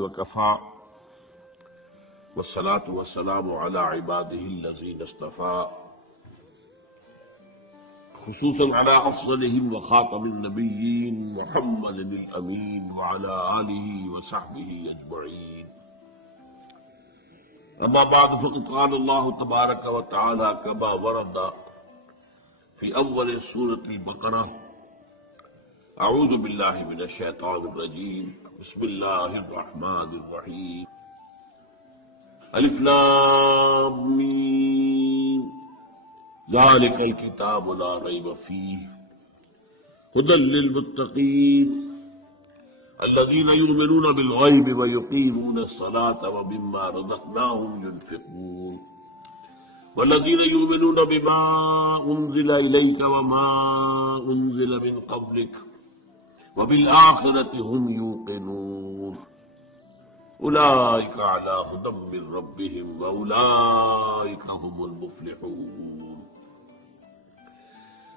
وكفى والصلاة والسلام على عباده الذين اصطفى خصوصا على أفضلهم وخاتم النبيين محمد الأمين وعلى آله وصحبه أجمعين. أما بعد فقد قال الله تبارك وتعالى كما ورد في أول سورة البقرة: أعوذ بالله من الشيطان الرجيم، بسم الله الرحمن الرحيم، الف لام میم ذلك الكتاب لا ريب فيه هدى للمتقين الذين يؤمنون بالغيب ويقيمون الصلاة ومما رزقناهم ينفقون والذين يؤمنون بما أنزل إليك وما أنزل من قبلك وبالآخرة هم يوقنون أولئك على هدى من ربهم وأولئك هم المفلحون.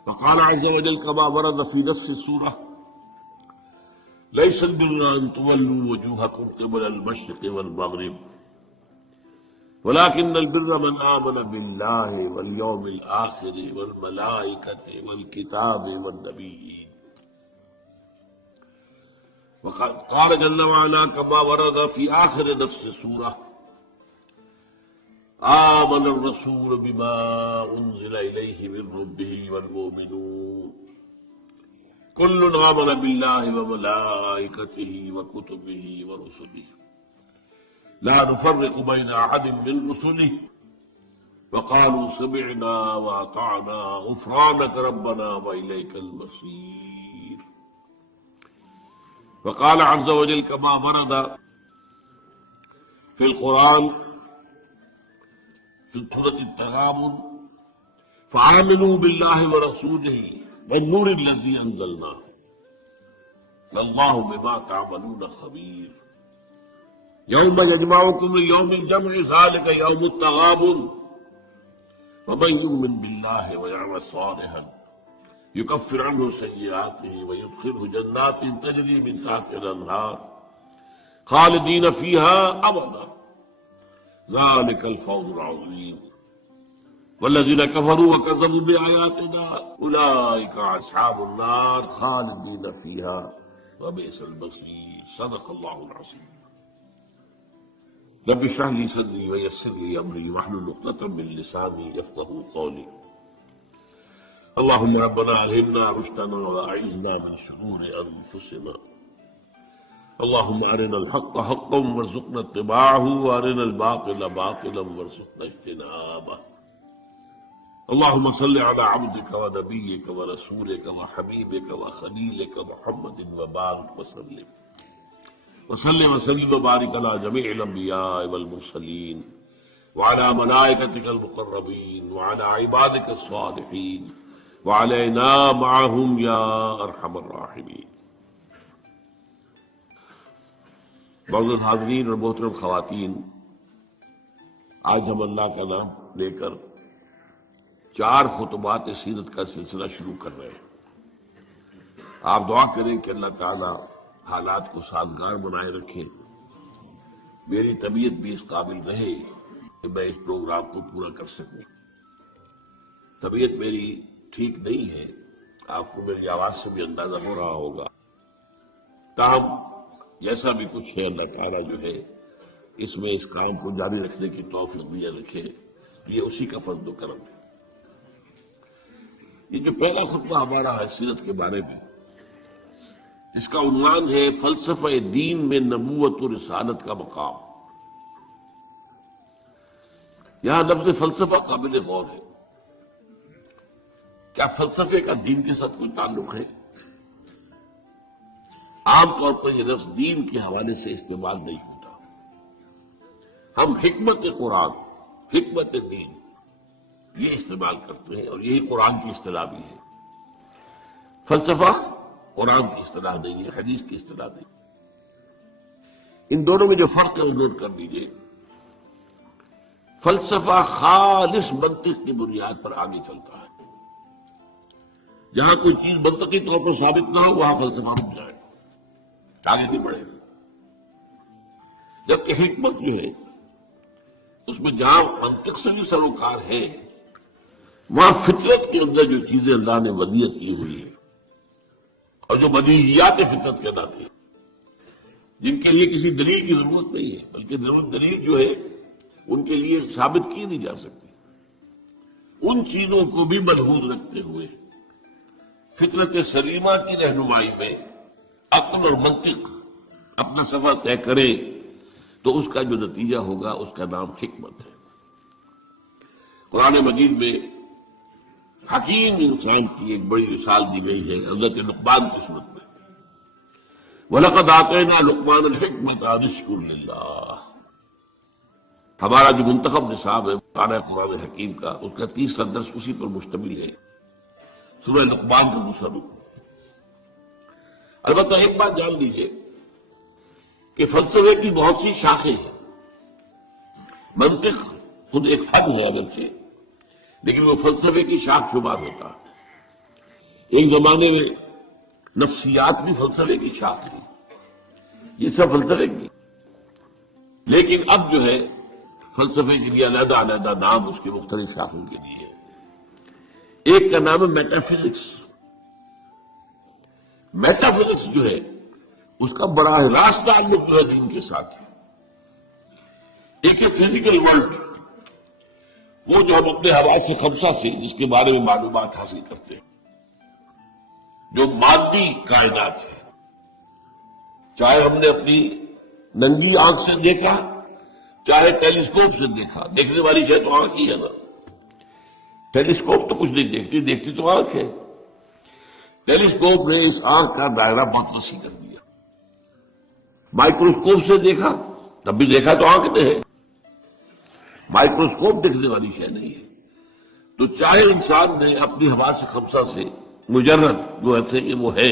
وقال عز وجل كما ورد في نفس السورة: ليس البر أن تولوا وجوهكم قبل المشرق والمغرب ولكن البر من آمن بالله واليوم الآخر والملائكة والكتاب والنبيين. وقال جل وعلا كما ورد في آخر نفس السورة: آمن الرسول بما أنزل إليه من ربه والمؤمنون كل آمن بالله وملائكته وكتبه ورسله لا نفرق بين أحد من رسله وقالوا سمعنا وأطعنا غفرانك ربنا وإليك المصير. وقال عز وجل كما ورد في القرآن في سورة التغابن: فآمنوا بالله ورسوله والنور الذي أنزلنا والله بما تعملون خبير. يوم يجمعكم ليوم الجمع ذلك يوم التغابن ومن يؤمن بالله ويعمل صالحا يكفر عنه سيئاته ويدخله جنات تجري من تحتها الأنهار خالدين فيها أبدا ذلك الفوز العظيم. والذين كفروا وكذبوا بآياتنا أولئك أصحاب النار خالدين فيها وبئس المصير. صدق الله العظيم. رب اشرح لي صدري ويسر لي أمري واحلل عقدة من لساني يفقهوا قولي. اللهم ربنا ألهمنا رشدنا وأعذنا من شرور أنفسنا. اللهم أرنا الحق حقا وارزقنا اتباعه وأرنا الباطل باطلا وارزقنا اجتنابه. اللهم صل على عبدك ونبيك ورسولك وحبيبك وخليلك محمد وبارك وسلم وبارك على جميع الأنبياء والمرسلين وعلى ملائكتك المقربين وعلى عبادك الصالحين وعلينا معهم يا ارحم الراحمین. معزز حاضرین اور محترم خواتین، آج ہم اللہ کا نام لے کر 4 خطبات سیرت کا سلسلہ شروع کر رہے ہیں. آپ دعا کریں کہ اللہ تعالی حالات کو سازگار بنائے رکھیں، میری طبیعت بھی اس قابل رہے کہ میں اس پروگرام کو پورا کر سکوں. طبیعت میری ٹھیک نہیں ہے، آپ کو میری آواز سے بھی اندازہ ہو رہا ہوگا. تاہم جیسا بھی کچھ ہے، اللہ تعالیٰ جو ہے اس میں اس کام کو جاری رکھنے کی توفیق دیا رکھے، یہ اسی کا فضل و کرم ہے. یہ جو پہلا خطبہ ہمارا ہے سیرت کے بارے میں، اس کا عنوان ہے فلسفہ دین میں نبوت و رسالت کا مقام. یہاں لفظ فلسفہ قابل غور ہے. کیا فلسفے کا دین کے ساتھ کوئی تعلق ہے؟ عام طور پر یہ لفظ دین کے حوالے سے استعمال نہیں ہوتا. ہم حکمت قرآن، حکمت دین یہ استعمال کرتے ہیں، اور یہی قرآن کی اصطلاح بھی ہے. فلسفہ قرآن کی اصطلاح نہیں ہے، حدیث کی اصطلاح نہیں. ان دونوں میں جو فرق ہے وہ نوٹ کر دیجیے. فلسفہ خالص منطق کی بنیاد پر آگے چلتا ہے. جہاں کوئی چیز منطقی طور پر ثابت نہ ہو وہاں فلسفہ رک جائے، آگے نہیں بڑھے گا. جبکہ حکمت جو ہے اس میں جہاں منطق سے بھی سروکار ہے، وہاں فطرت کے اندر جو چیزیں اللہ نے ودیعت کی ہوئی ہے اور جو بدیہیات فطرت کے ناطے جن کے لیے کسی دلیل کی ضرورت نہیں ہے، بلکہ دلیل جو ہے ان کے لیے ثابت کی نہیں جا سکتی، ان چیزوں کو بھی ملحوظ رکھتے ہوئے فطرت سلیمہ کی رہنمائی میں عقل اور منطق اپنا سفر طے کرے تو اس کا جو نتیجہ ہوگا اس کا نام حکمت ہے۔ قرآن مجید میں حکیم انسان کی ایک بڑی مثال دی گئی ہے حضرت لقمان کی صورت میں، وَلَقَدْ آتَيْنَا لُقْمَانَ الْحِكْمَةَ أَنِ اشْكُرْ لِلَّهِ۔ ہمارا جو منتخب نصاب ہے مطالعہ قرآن حکیم کا، اس کا 30 درس اسی پر مشتمل ہے، سورہ لقمان کا دوسرا رکن۔ البتہ ایک بات جان لیجیے کہ فلسفے کی بہت سی شاخیں ہیں، منطق خود ایک فن ہے اگرچہ، لیکن وہ فلسفے کی شاخ شبہ ہوتا ہے۔ ایک زمانے میں نفسیات بھی فلسفے کی شاخ تھی، یہ سب فلسفے کی، لیکن اب جو ہے فلسفے کے لیے علیحدہ علیحدہ نام اس کے مختلف شاخوں کے لیے ہے۔ ایک کا نام ہے میٹا فزکس۔ میٹا فزکس جو ہے اس کا براہ راست تعلق جو ہے دین کے ساتھ ہے۔ ایک ہے فزیکل ورلڈ، وہ جو ہم اپنے حواس خمسہ سے جس کے بارے میں معلومات حاصل کرتے ہیں، جو مادی کائنات ہے، چاہے ہم نے اپنی ننگی آنکھ سے دیکھا چاہے ٹیلیسکوپ سے دیکھا، دیکھنے والی شے تو آنکھ ہی ہے نا، ٹیلیسکوپ تو کچھ نہیں دیکھتی، دیکھتی تو آنکھ ہے۔ ٹیلیسکوپ نے اس آنکھ کا دائرہ بہت وسیع کر دیا، مائکروسکوپ سے دیکھا تب بھی دیکھا تو آنکھ نے ہے، مائکروسکوپ دیکھنے والی شے نہیں ہے۔ تو چاہے انسان نے اپنی حواس خمسہ سے مجرد جو ایسے کہ وہ ہے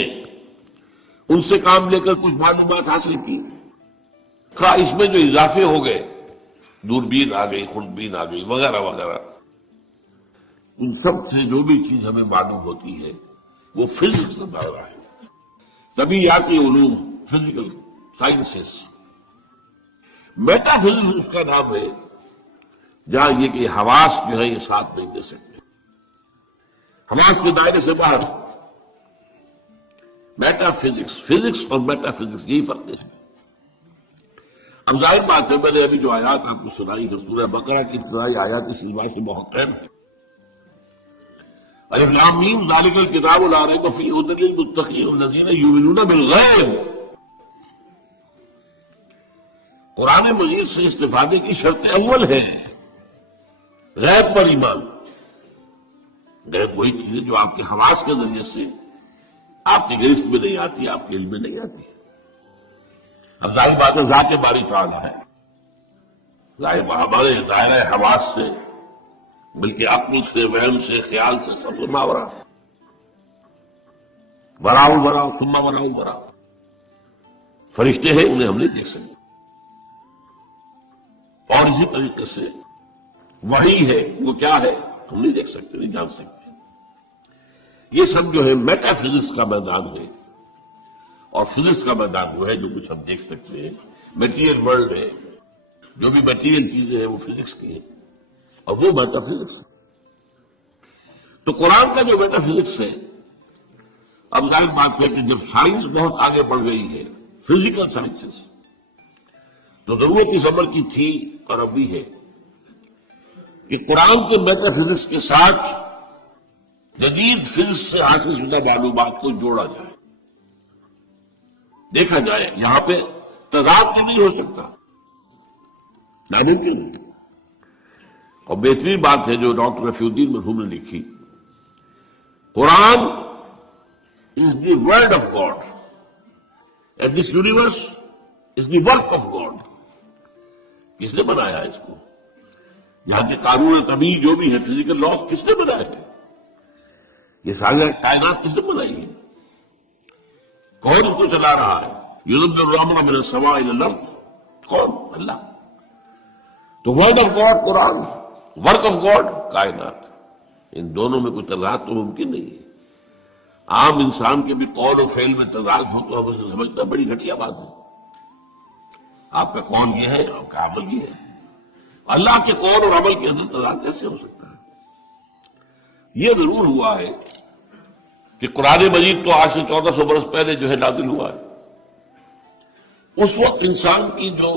ان سے کام لے کر کچھ معلومات حاصل کی، خواہ اس میں جو اضافے ہو گئے، دوربین آ گئی، خوردبین آ گئی وغیرہ وغیرہ، ان سب سے جو بھی چیز ہمیں معلوم ہوتی ہے وہ فزکس کا دائرہ ہے، طبیعیاتی علوم، فزیکل سائنسز۔ میٹا فزکس اس کا نام ہے جہاں یہ کہ حواس جو ہے یہ ساتھ نہیں دے سکتے، حواس کے دائرے سے باہر۔ میٹا فزکس، فزکس اور میٹا فزکس یہی فرق ہے۔ اب ظاہر بات ہے، میں نے ابھی جو آیات آپ کو سنائی ہے سورہ بقرہ کی ابتدائی آیات اس علم سے بہت اہم ہے۔ الف لام میم ذالک الکتاب لا ریب فیہ ھدی للمتقین الذین یؤمنون بالغیب۔ قرآن مجید سے استفادے کی شرط اول ہے غیب پر ایمان۔ غیب وہی چیز ہے جو آپ کے حواس کے ذریعے سے آپ کی گرفت میں نہیں آتی، آپ کے علم میں نہیں آتی۔ اب ظاہر بات ہے ذات باری تعالیٰ ہے، ظاہر ہمارے ظاہر حواس سے بلکہ عقل سے، وہم سے، خیال سے سب سے ماورا، وراؤ وراؤ ثم وراؤ وراؤ۔ فرشتے ہیں انہیں ہم نہیں دیکھ سکتے، اور اسی طریقے سے وحی ہے وہ کیا ہے ہم نہیں دیکھ سکتے، نہیں جان سکتے۔ یہ سب جو ہے میٹا فزکس کا میدان ہے، اور فزکس کا میدان وہ ہے جو کچھ ہم دیکھ سکتے ہیں۔ میٹیریل ورلڈ میں جو بھی میٹیریل چیزیں ہیں وہ فزکس کی ہیں، اور وہ میٹا فزکس۔ تو قرآن کا جو میٹا فزکس ہے، اب ظاہر بات ہے کہ جب سائنس بہت آگے بڑھ گئی ہے، فزیکل سائنسز، تو ضرورت اس عمل کی تھی اور اب بھی ہے کہ قرآن کے میٹا فزکس کے ساتھ جدید فزکس سے حاصل شدہ معلومات کو جوڑا جائے، دیکھا جائے۔ یہاں پہ تضاد تو نہیں ہو سکتا، ناممکن ہے۔ اور بہترین بات ہے جو ڈاکٹر رفیع الدین مرحوم نے لکھی، Quran is the word of God and this universe is the work of God. کس نے بنایا ہے اس کو؟ یہاں کے قانون طبیعی جو بھی ہے، فزیکل لاز، کس نے بنایا ہے؟ یہ ساری کائنات کس نے بنائی ہے؟ کون اس کو چلا رہا ہے؟ ینزل الرحمن من السماء الى الارض، کون؟ اللہ۔ تو word of God Quran, work of God کائنات، ان دونوں میں کوئی تضاد تو ممکن نہیں ہے۔ عام انسان کے بھی قول و فعل میں تضاد ہو تو ہم اسے سمجھنا بڑی گھٹیا بات ہے۔ آپ کا قول یہ ہے، آپ کا عمل یہ ہے. اللہ کے قول اور عمل کے اندر تضاد کیسے ہو سکتا ہے؟ یہ ضرور ہوا ہے کہ قرآن مجید تو آج سے 1400 برس پہلے جو ہے نازل ہوا ہے. اس وقت انسان کی جو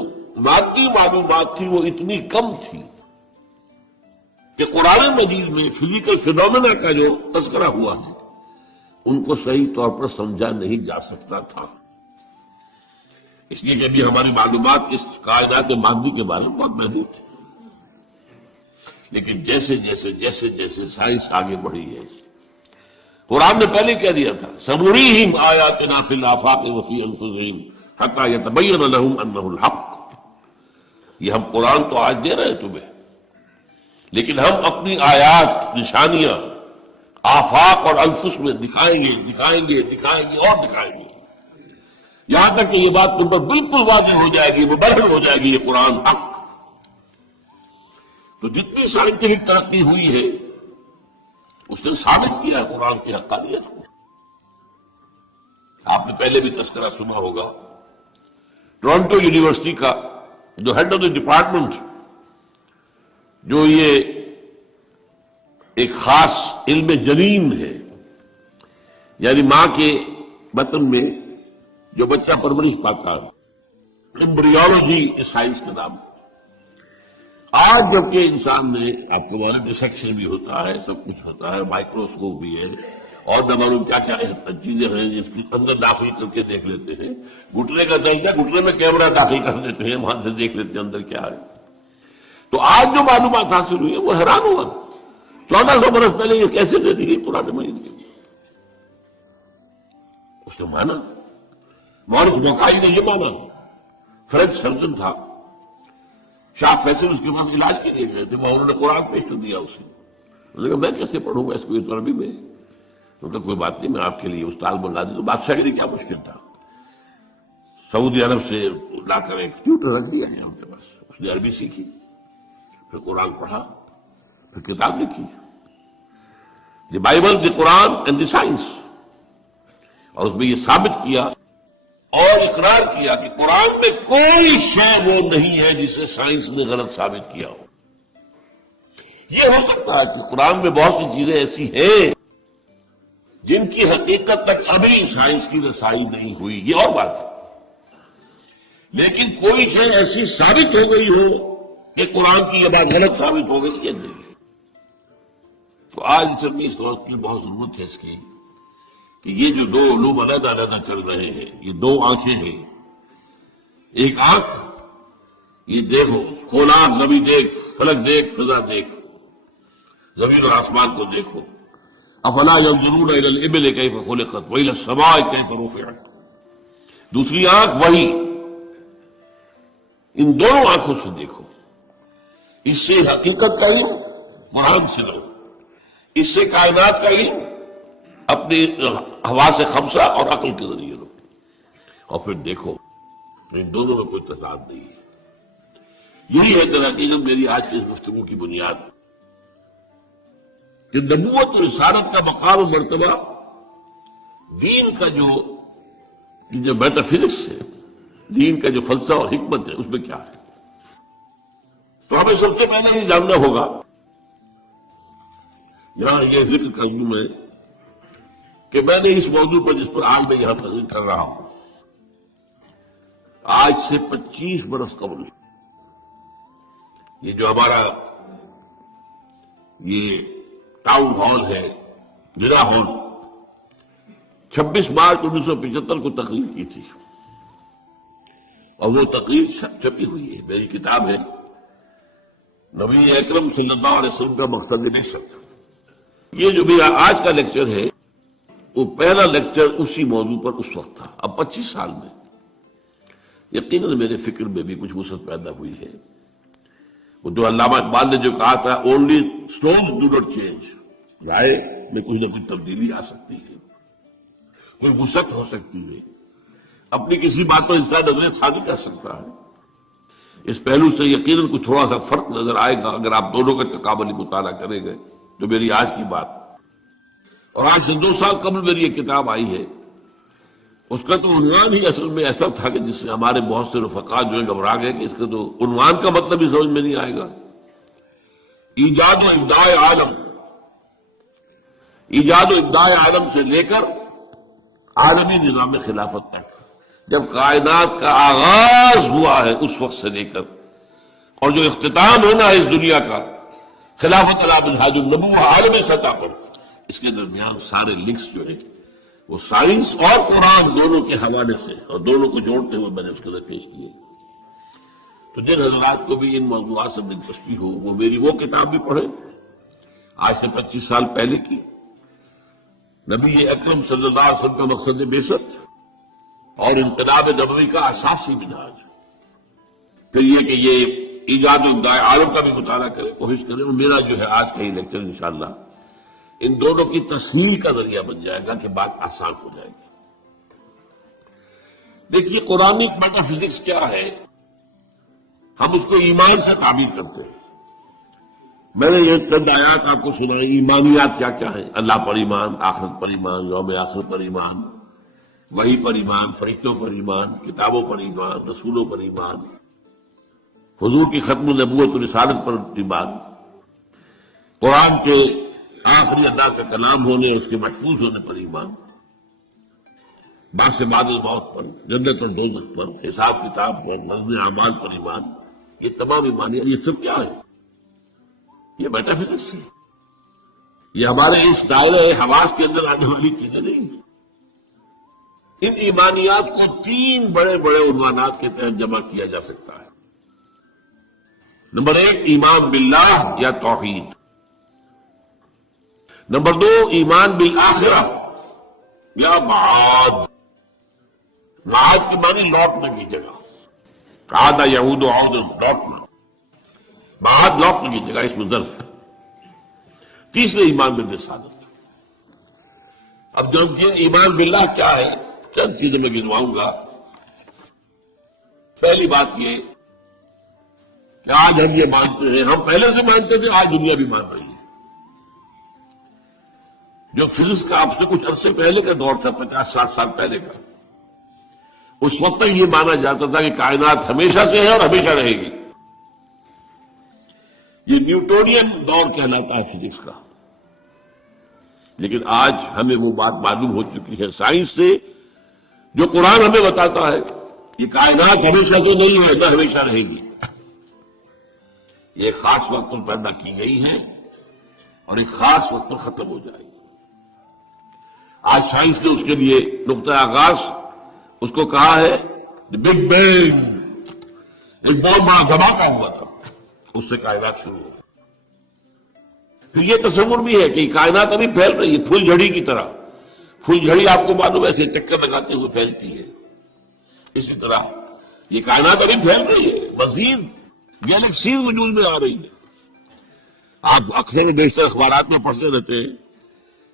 مادی معلومات تھی وہ اتنی کم تھی کہ قرآن مجید میں فزیکل فینومینا کا جو تذکرہ ہوا ہے ان کو صحیح طور پر سمجھا نہیں جا سکتا تھا. اس لیے کہ ابھی ہماری معلومات اس کائنات مادی کے بارے میں بہت محدود تھی. لیکن جیسے جیسے جیسے جیسے سائنس آگے بڑھی ہے، قرآن نے پہلے کہہ دیا تھا سنریہم آیاتنا فی الآفاق وفی انفسہم حتی یتبین لہم انہ الحق. یہ ہم قرآن تو آج دے رہے ہیں تمہیں، لیکن ہم اپنی آیات، نشانیاں آفاق اور انفس میں دکھائیں گے دکھائیں گے دکھائیں گے اور دکھائیں گے، یہاں تک کہ یہ بات تم پر بالکل واضح ہو جائے گی، مبرہن ہو جائے گی یہ قرآن حق. تو جتنی سائنٹیفک ترقی ہوئی ہے اس نے ثابت کیا ہے قرآن کی حقانیت کو. آپ نے پہلے بھی تذکرہ سنا ہوگا، ٹورنٹو یونیورسٹی کا جو ہیڈ آف دی ڈپارٹمنٹ، جو یہ ایک خاص علم جنین ہے، یعنی ماں کے بطن میں جو بچہ پرورش پاتا ہے، ایمبریولوجی اس سائنس کا نام. آج جبکہ انسان نے، آپ کو معلوم ڈسیکشن بھی ہوتا ہے، سب کچھ ہوتا ہے، مائکروسکوپ بھی ہے اور نہ معلوم کیا کیا چیزیں ہیں جس کے اندر داخل کر کے دیکھ لیتے ہیں. گھٹنے کا درد ہے، گھٹنے میں کیمرہ داخل کر دیتے ہیں، وہاں سے دیکھ لیتے ہیں اندر کیا ہے. تو آج جو معلومات حاصل ہوئی ہے وہ حیران ہوا. 1400 برس پہلے یہ کیسے دے دی گئی قرآن مجید کی؟ اس نے مانا، مورخ بوکائی نے یہ مانا. فرینچ سرجن تھا، شاہ فیصل اس کے پاس علاج کے لیے گئے تھے، وہاں انہوں نے قرآن پیش کر دیا اسے. انہوں نے کہا میں کیسے پڑھوں گا اس کو اس عربی میں؟ انہوں نے کہا کوئی بات نہیں، میں آپ کے لیے استاد منگا دوں. تو بادشاہ کے لیے کیا مشکل تھا، سعودی عرب سے لا کر ایک ٹیوٹر رکھ دیا ہے ان کے پاس. اس نے عربی سیکھی، پھر قرآن پڑھا، پھر کتاب لکھی، the Bible, the Quran and the science. اور اس میں یہ ثابت کیا اور اقرار کیا کہ قرآن میں کوئی شے وہ نہیں ہے جسے سائنس نے غلط ثابت کیا ہو. یہ ہو سکتا ہے کہ قرآن میں بہت سی چیزیں ایسی ہیں جن کی حقیقت تک ابھی سائنس کی رسائی نہیں ہوئی، یہ اور بات ہے. لیکن کوئی شے ایسی ثابت ہو گئی ہو کہ قرآن کی یہ بات غلط ثابت ہو گئی، یہ نہیں. تو آج اس وقت کی بہت ضرورت ہے اس کی کہ یہ جو دو علوم علیحدہ علیحدہ چل رہے ہیں، یہ دو آنکھیں ہیں. ایک آنکھ یہ دیکھو، کھولا زمین دیکھ، فلک دیکھ، فضا دیکھ، زمین اور آسمان کو دیکھو. افلا ينظرون الى الابل كيف خلقت والى السماء كيف رفعت. دوسری آنکھ وہی. ان دونوں آنکھوں سے دیکھو. اس سے حقیقت کا علم قرآن سے لو، اس سے کائنات کا علم اپنی حواس خمسہ اور عقل کے ذریعے لو، اور پھر دیکھو ان دونوں میں کوئی تضاد نہیں ہے. یہی ہے در حقیقت میری آج کی اس گفتگو کی بنیاد، کہ نبوت اور رسالت کا مقام و مرتبہ دین کا جو میٹا فزکس ہے، دین کا جو فلسفہ اور حکمت ہے، اس میں کیا ہے. تو ہمیں سب سے پہلے یہ جاننا ہوگا. یہاں یہ ذکر کر دوں میں کہ میں نے اس موضوع پر جس پر آج میں یہاں تقریر کر رہا ہوں، آج سے 25 برس قبل یہ جو ہمارا یہ ٹاؤن ہال ہے، لرا ہال، 26 مارچ 1975 کو تقریر کی تھی. اور وہ تقریر چھپی ہوئی ہے، میری کتاب ہے نبی اکرم صلی اللہ علیہ وسلم کا مقصد نشست. یہ جو میرا آج کا لیکچر ہے وہ پہلا لیکچر اسی موضوع پر اس وقت تھا. اب 25 سال میں یقیناً میرے فکر میں بھی کچھ وسعت پیدا ہوئی ہے. وہ جو علامہ اقبال نے جو کہا تھا only stones do not change, رائے میں کچھ نہ کچھ تبدیلی آ سکتی ہے، کوئی وسعت ہو سکتی ہے، اپنی کسی بات پر انسان نظریں ثابت کر سکتا ہے. اس پہلو سے یقیناً کچھ تھوڑا سا فرق نظر آئے گا اگر آپ دونوں کا تقابلی مطالعہ کریں گے. جو میری آج کی بات اور آج سے 2 سال قبل میری یہ کتاب آئی ہے، اس کا تو عنوان ہی اصل میں ایسا تھا کہ جس سے ہمارے بہت سے رفقا جو ہیں گھبرا گئے کہ اس کا تو عنوان کا مطلب ہی سمجھ میں نہیں آئے گا. ایجاد و ابداع عالم، ایجاد و ابداع عالم سے لے کر عالمی نظام خلافت تک، جب کائنات کا آغاز ہوا ہے اس وقت سے لے کر اور جو اختتام ہونا ہے اس دنیا کا خلافت علی منہاج النبوہ عالمی سطح پر، اس کے درمیان سارے لنکس جو ہیں وہ سائنس اور قرآن دونوں کے حوالے سے اور دونوں کو جوڑتے ہوئے میں نے اس کے اندر پیش کیے. تو جن حضرات کو بھی ان موضوعات سے دلچسپی ہو وہ میری وہ کتاب بھی پڑھیں آج سے 25 سال پہلے کی، نبی اکرم صلی اللہ علیہ وسلم کا مقصد بعثت اور انقلاب نبوی کا اساسی منہاج. پھر یہ کہ یہ ایجاد و ابداع عالم کا بھی مطالعہ کریں، کوشش کریں. اور میرا جو ہے آج کا یہ لیکچر انشاءاللہ ان دونوں کی تسہیل کا ذریعہ بن جائے گا کہ بات آسان ہو جائے گی. دیکھیے قرآنک میٹا فزکس کیا ہے، ہم اس کو ایمان سے تعبیر کرتے ہیں. میں نے یہ چند آیات آپ کو سنائی. ایمانیات کیا کیا ہے؟ اللہ پر ایمان، آخرت پر ایمان، یوم آخر پر ایمان، وحی پر ایمان، فرشتوں پر ایمان، کتابوں پر ایمان، رسولوں پر ایمان، حضور کی ختم نبوت و رسالت پر ایمان، قرآن کے آخری ادا کا کلام ہونے، اس کے محفوظ ہونے پر ایمان، بعد سے بعد موت پر، جنت اور دوزخ پر، حساب کتاب پر، وزن اعمال پر ایمان. یہ تمام ایمانیات، یہ سب کیا ہے؟ یہ میٹا فزکس ہے. یہ ہمارے اس دائرہ حواس کے اندر آنے والی چیزیں نہیں ہیں. ان ایمانیات کو 3 بڑے بڑے عنوانات کے تحت جمع کیا جا سکتا ہے. نمبر 1 ایمان باللہ یا توحید. نمبر 2 ایمان بالآخرہ یا معاد. معاد کی معنی لوٹنے کی جگہ، عاد یعود عود، لوٹنا. معاد لوٹنے کی جگہ، اس میں ظرف ہے. تیسرے ایمان بالرسالت. اب جب یہ ایمان باللہ کیا ہے، چند چیزیں میں گنواؤں گا. پہلی بات یہ کہ آج ہم یہ مانتے ہیں، ہم پہلے سے مانتے تھے، آج دنیا بھی مان رہی ہے. جو فزکس کا آپ سے کچھ عرصے پہلے کا دور تھا، 50-60 سال پہلے کا، اس وقت تک یہ مانا جاتا تھا کہ کائنات ہمیشہ سے ہے اور ہمیشہ رہے گی. یہ نیوٹونین دور کہلاتا ہے فزکس کا. لیکن آج ہمیں وہ بات معلوم ہو چکی ہے سائنس سے، جو قرآن ہمیں بتاتا ہے یہ کائنات ہمیشہ سے نہیں ہے، نہ ہمیشہ رہے گی. یہ ایک خاص وقت پر پیدا کی گئی ہے اور ایک خاص وقت پر ختم ہو جائے گی. آج سائنس نے اس کے لیے نقطہ آغاز اس کو کہا ہے بگ بینگ. ایک بہت بڑا دھماکہ ہوا تھا، اس سے کائنات شروع ہو گئی. پھر یہ تصور بھی ہے کہ کائنات ابھی پھیل رہی ہے، پھول جھڑی کی طرح. پھول جھڑی آپ کو معلوم ہے ایسے چکر لگاتے ہوئے پھیلتی ہے، اسی طرح یہ کائنات ابھی پھیل رہی ہے. مزید گیلیکسیز وجود میں آ رہی ہے. آپ اکثر و بیشتر اخبارات میں پڑھتے رہتے ہیں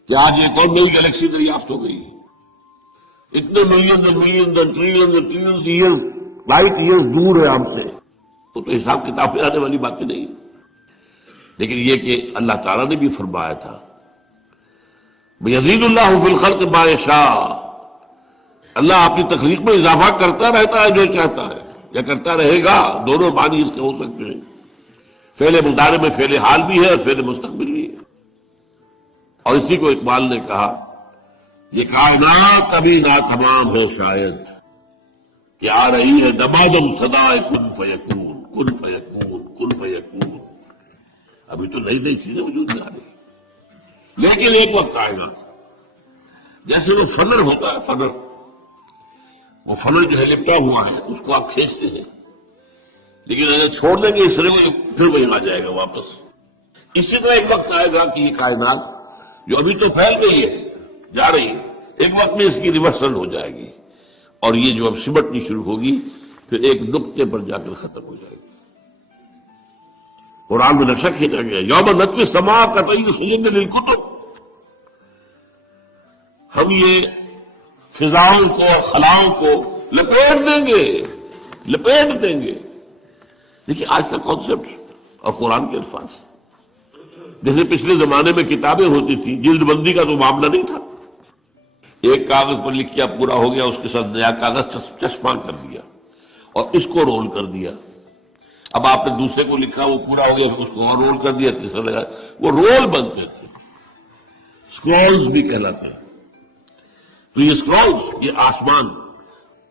کہ آج ایک اور نئی گیلیکسی دریافت ہو گئی ہے. اتنے millions and millions and trillions and trillions years, light years دور ہے ہم سے. وہ تو حساب کتاب میں آنے والی باتیں نہیں. لیکن یہ کہ اللہ تعالیٰ نے بھی فرمایا تھا یزید اللہ فی الخلق ما یشاء. اللہ اپنی تخلیق میں اضافہ کرتا رہتا ہے جو چاہتا ہے، یا کرتا رہے گا. دونوں معنی اس کے ہو سکتے ہیں. فعل مضارع میں فعل حال بھی ہے اور فعل مستقبل بھی ہے. اور اسی کو اقبال نے کہا یہ کائنات ابھی ناتمام ہے شاید، کہ آ رہی ہے دمادم صدائے کن فیکون کن فیکون کن فیکون. ابھی تو نئی نئی چیزیں وجود میں آ رہی ہیں. لیکن ایک وقت آئے گا جیسے وہ فنر ہوتا ہے، فنر، وہ فنر جو ہے لپٹا ہوا ہے اس کو آپ کھینچتے ہیں، لیکن اگر چھوڑ دیں گے اس طرح پھر وہی آ جائے گا واپس. اسی طرح ایک وقت آئے گا کہ یہ کائنات جو ابھی تو پھیل رہی ہے، جا رہی ہے، ایک وقت میں اس کی ریورسل ہو جائے گی اور یہ جو اب سمٹنی شروع ہوگی پھر ایک نقطے پر جا کر ختم ہو جائے گی. قرآن میں نقشہ کھینچا گیا یوم نطوی السماء کطی سجل للکتب. ہم یہ فضاؤں کو خلاؤں کو لپیٹ دیں گے، لپیٹ دیں گے. دیکھیے آج کا کانسیپٹ اور قرآن کے الفاظ، جیسے پچھلے زمانے میں کتابیں ہوتی تھی، جلد بندی کا تو معاملہ نہیں تھا. ایک کاغذ پر لکھ کیا پورا ہو گیا، اس کے ساتھ نیا کاغذ چسپاں کر دیا اور اس کو رول کر دیا. اب آپ نے دوسرے کو لکھا، وہ پورا ہو گیا، اس کو اور رول کر دیا، تیسرا لگا. وہ رول بنتے تھے، اسکرولز بھی کہلاتے ہیں. تو یہ اسکرولز، یہ آسمان،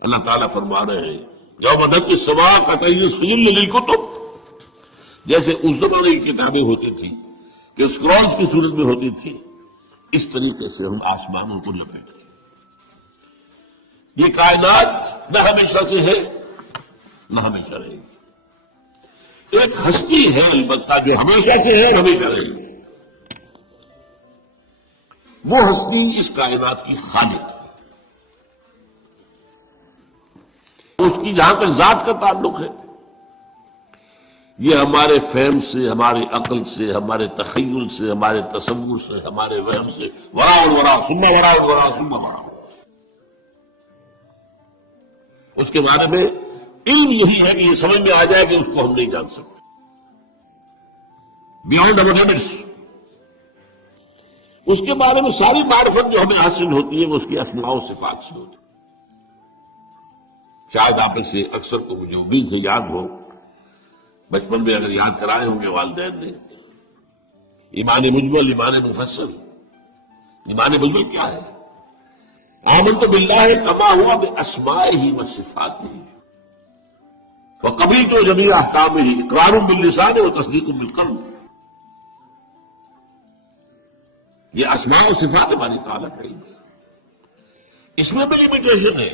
اللہ تعالیٰ فرما رہے ہیں یوم ندعو السماء کطی السجل للکتب. جیسے اس زمانے کی کتابیں ہوتی تھی کہ اسکرولز کی صورت میں ہوتی تھی، اس طریقے سے ہم آسمانوں کو لپیٹتے ہیں. یہ کائنات نہ ہمیشہ سے ہے نہ ہمیشہ رہے گی. ایک ہستی ہے البتہ جو ہمیشہ سے ہے اور ہمیشہ رہے گی. وہ ہستی اس کائنات کی خالق ہے. اس کی جہاں تک ذات کا تعلق ہے، یہ ہمارے فہم سے، ہماری عقل سے، ہمارے تخیل سے، ہمارے تصور سے، ہمارے وہم سے وراء الورا ثم وراء الورا ثم وراء. اس کے بارے میں علم یہی ہے کہ یہ سمجھ میں آ جائے کہ اس کو ہم نہیں جان سکتے. بیانڈ اور لمٹس. اس کے بارے میں ساری معرفت جو ہمیں حاصل ہوتی ہے وہ اس کی اسماء و صفات سے ہوتی ہے. شاید آپ سے اکثر کو مجھے امید سے یاد ہو، بچپن میں اگر یاد کرائے ہوں گے والدین نے، ایمان مجمل، ایمان مفصل. ایمان مجمل کیا ہے؟ آمنت باللہ کما ہوا باسمائہ و صفاتہ وقبلت جمیع احکامہ اقرار باللسان و تصدیق بالقلب. یہ اسماء و صفات ہماری تعالیٰ کا علم ہے. اس میں بھی لمیٹیشن ہے.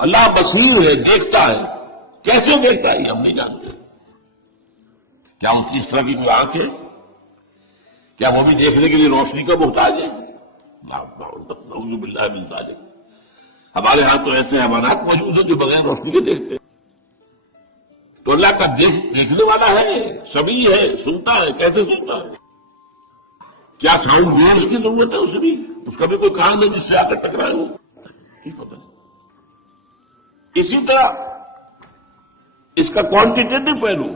اللہ بصیر ہے، دیکھتا ہے. کیسے دیکھتا ہے یہ ہم نہیں جانتے. کیا اس کی اس طرح کی کوئی آنکھ ہے؟ کیا وہ بھی دیکھنے کے لیے روشنی کا محتاج ہے؟ نعوذ باللہ من ذالک. ہمارے ہاں تو ایسے حیوانات موجود ہیں جو بغیر روشنی کے دیکھتے ہیں. تو اللہ کا دیکھنے والا ہے، سمیع ہے، سنتا ہے. کیسے سنتا ہے؟ کیا ساؤنڈ ویوز کی ضرورت ہے اسے بھی؟ اس کا بھی کوئی کان ہے جس سے آ کر ٹکرائے ہو؟ یہ پتہ نہیں. اسی طرح اس کا کوانٹیٹیو پہلو،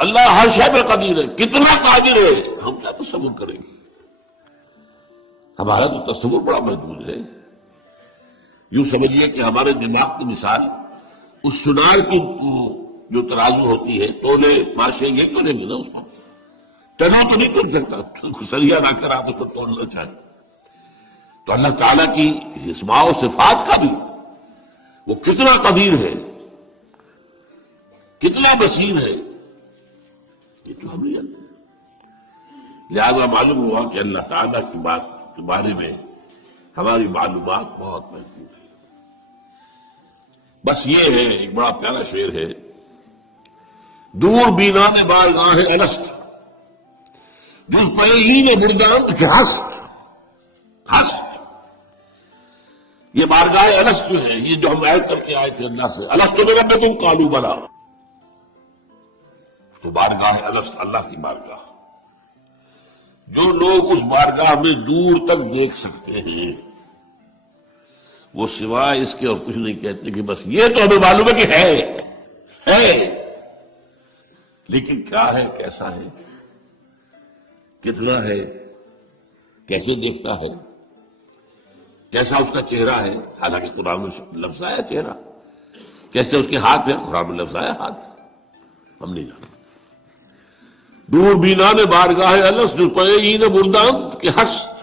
اللہ ہر شے پہ قدیر ہے. کتنا قادر ہے ہم کیا تصور کریں گے؟ ہمارا تو تصور بڑا محدود ہے. یوں سمجھیے کہ ہمارے دماغ کی مثال اس سنار کی جو ترازو ہوتی ہے، تولے ماشے یہ تولے گے نا اس کو. ٹنا تو نہیں تول سکتا، سریا رکھ کر آپ اس کو تولنا چاہیں. تو اللہ تعالیٰ کی اسماء و صفات کا بھی وہ کتنا قدیر ہے، کتنا بصیر ہے، یہ تو ہم نہیں جانتے. لہذا معلوم ہوا کہ اللہ تعالیٰ کی بات کے بارے میں ہماری معلومات بہت محدود ہے. بس یہ ہے، ایک بڑا پیارا شعر ہے، دور بینا میں بارگاہ الست جس پہ ہی نے مردانت کے ہست. یہ بارگاہ الست جو ہے، یہ جو ہم عہد کر کے آئے تھے اللہ سے، الست بربکم قالوا بلی. تو بارگاہ الست اللہ کی بارگاہ، جو لوگ اس بارگاہ میں دور تک دیکھ سکتے ہیں وہ سوائے اس کے اور کچھ نہیں کہتے کہ بس یہ تو ہمیں معلوم ہے کہ ہے، لیکن کیا ہے، کیسا ہے، کتنا ہے، کیسے دیکھتا ہے، کیسا اس کا چہرہ ہے. حالانکہ قرآن میں لفظ آیا چہرہ. کیسے اس کے ہاتھ ہے، قرآن میں لفظ آیا ہاتھ. ہم نہیں جانتے. دور بینا میں بارگاہ الست جو پڑے ہی نہ مردان کے ہست.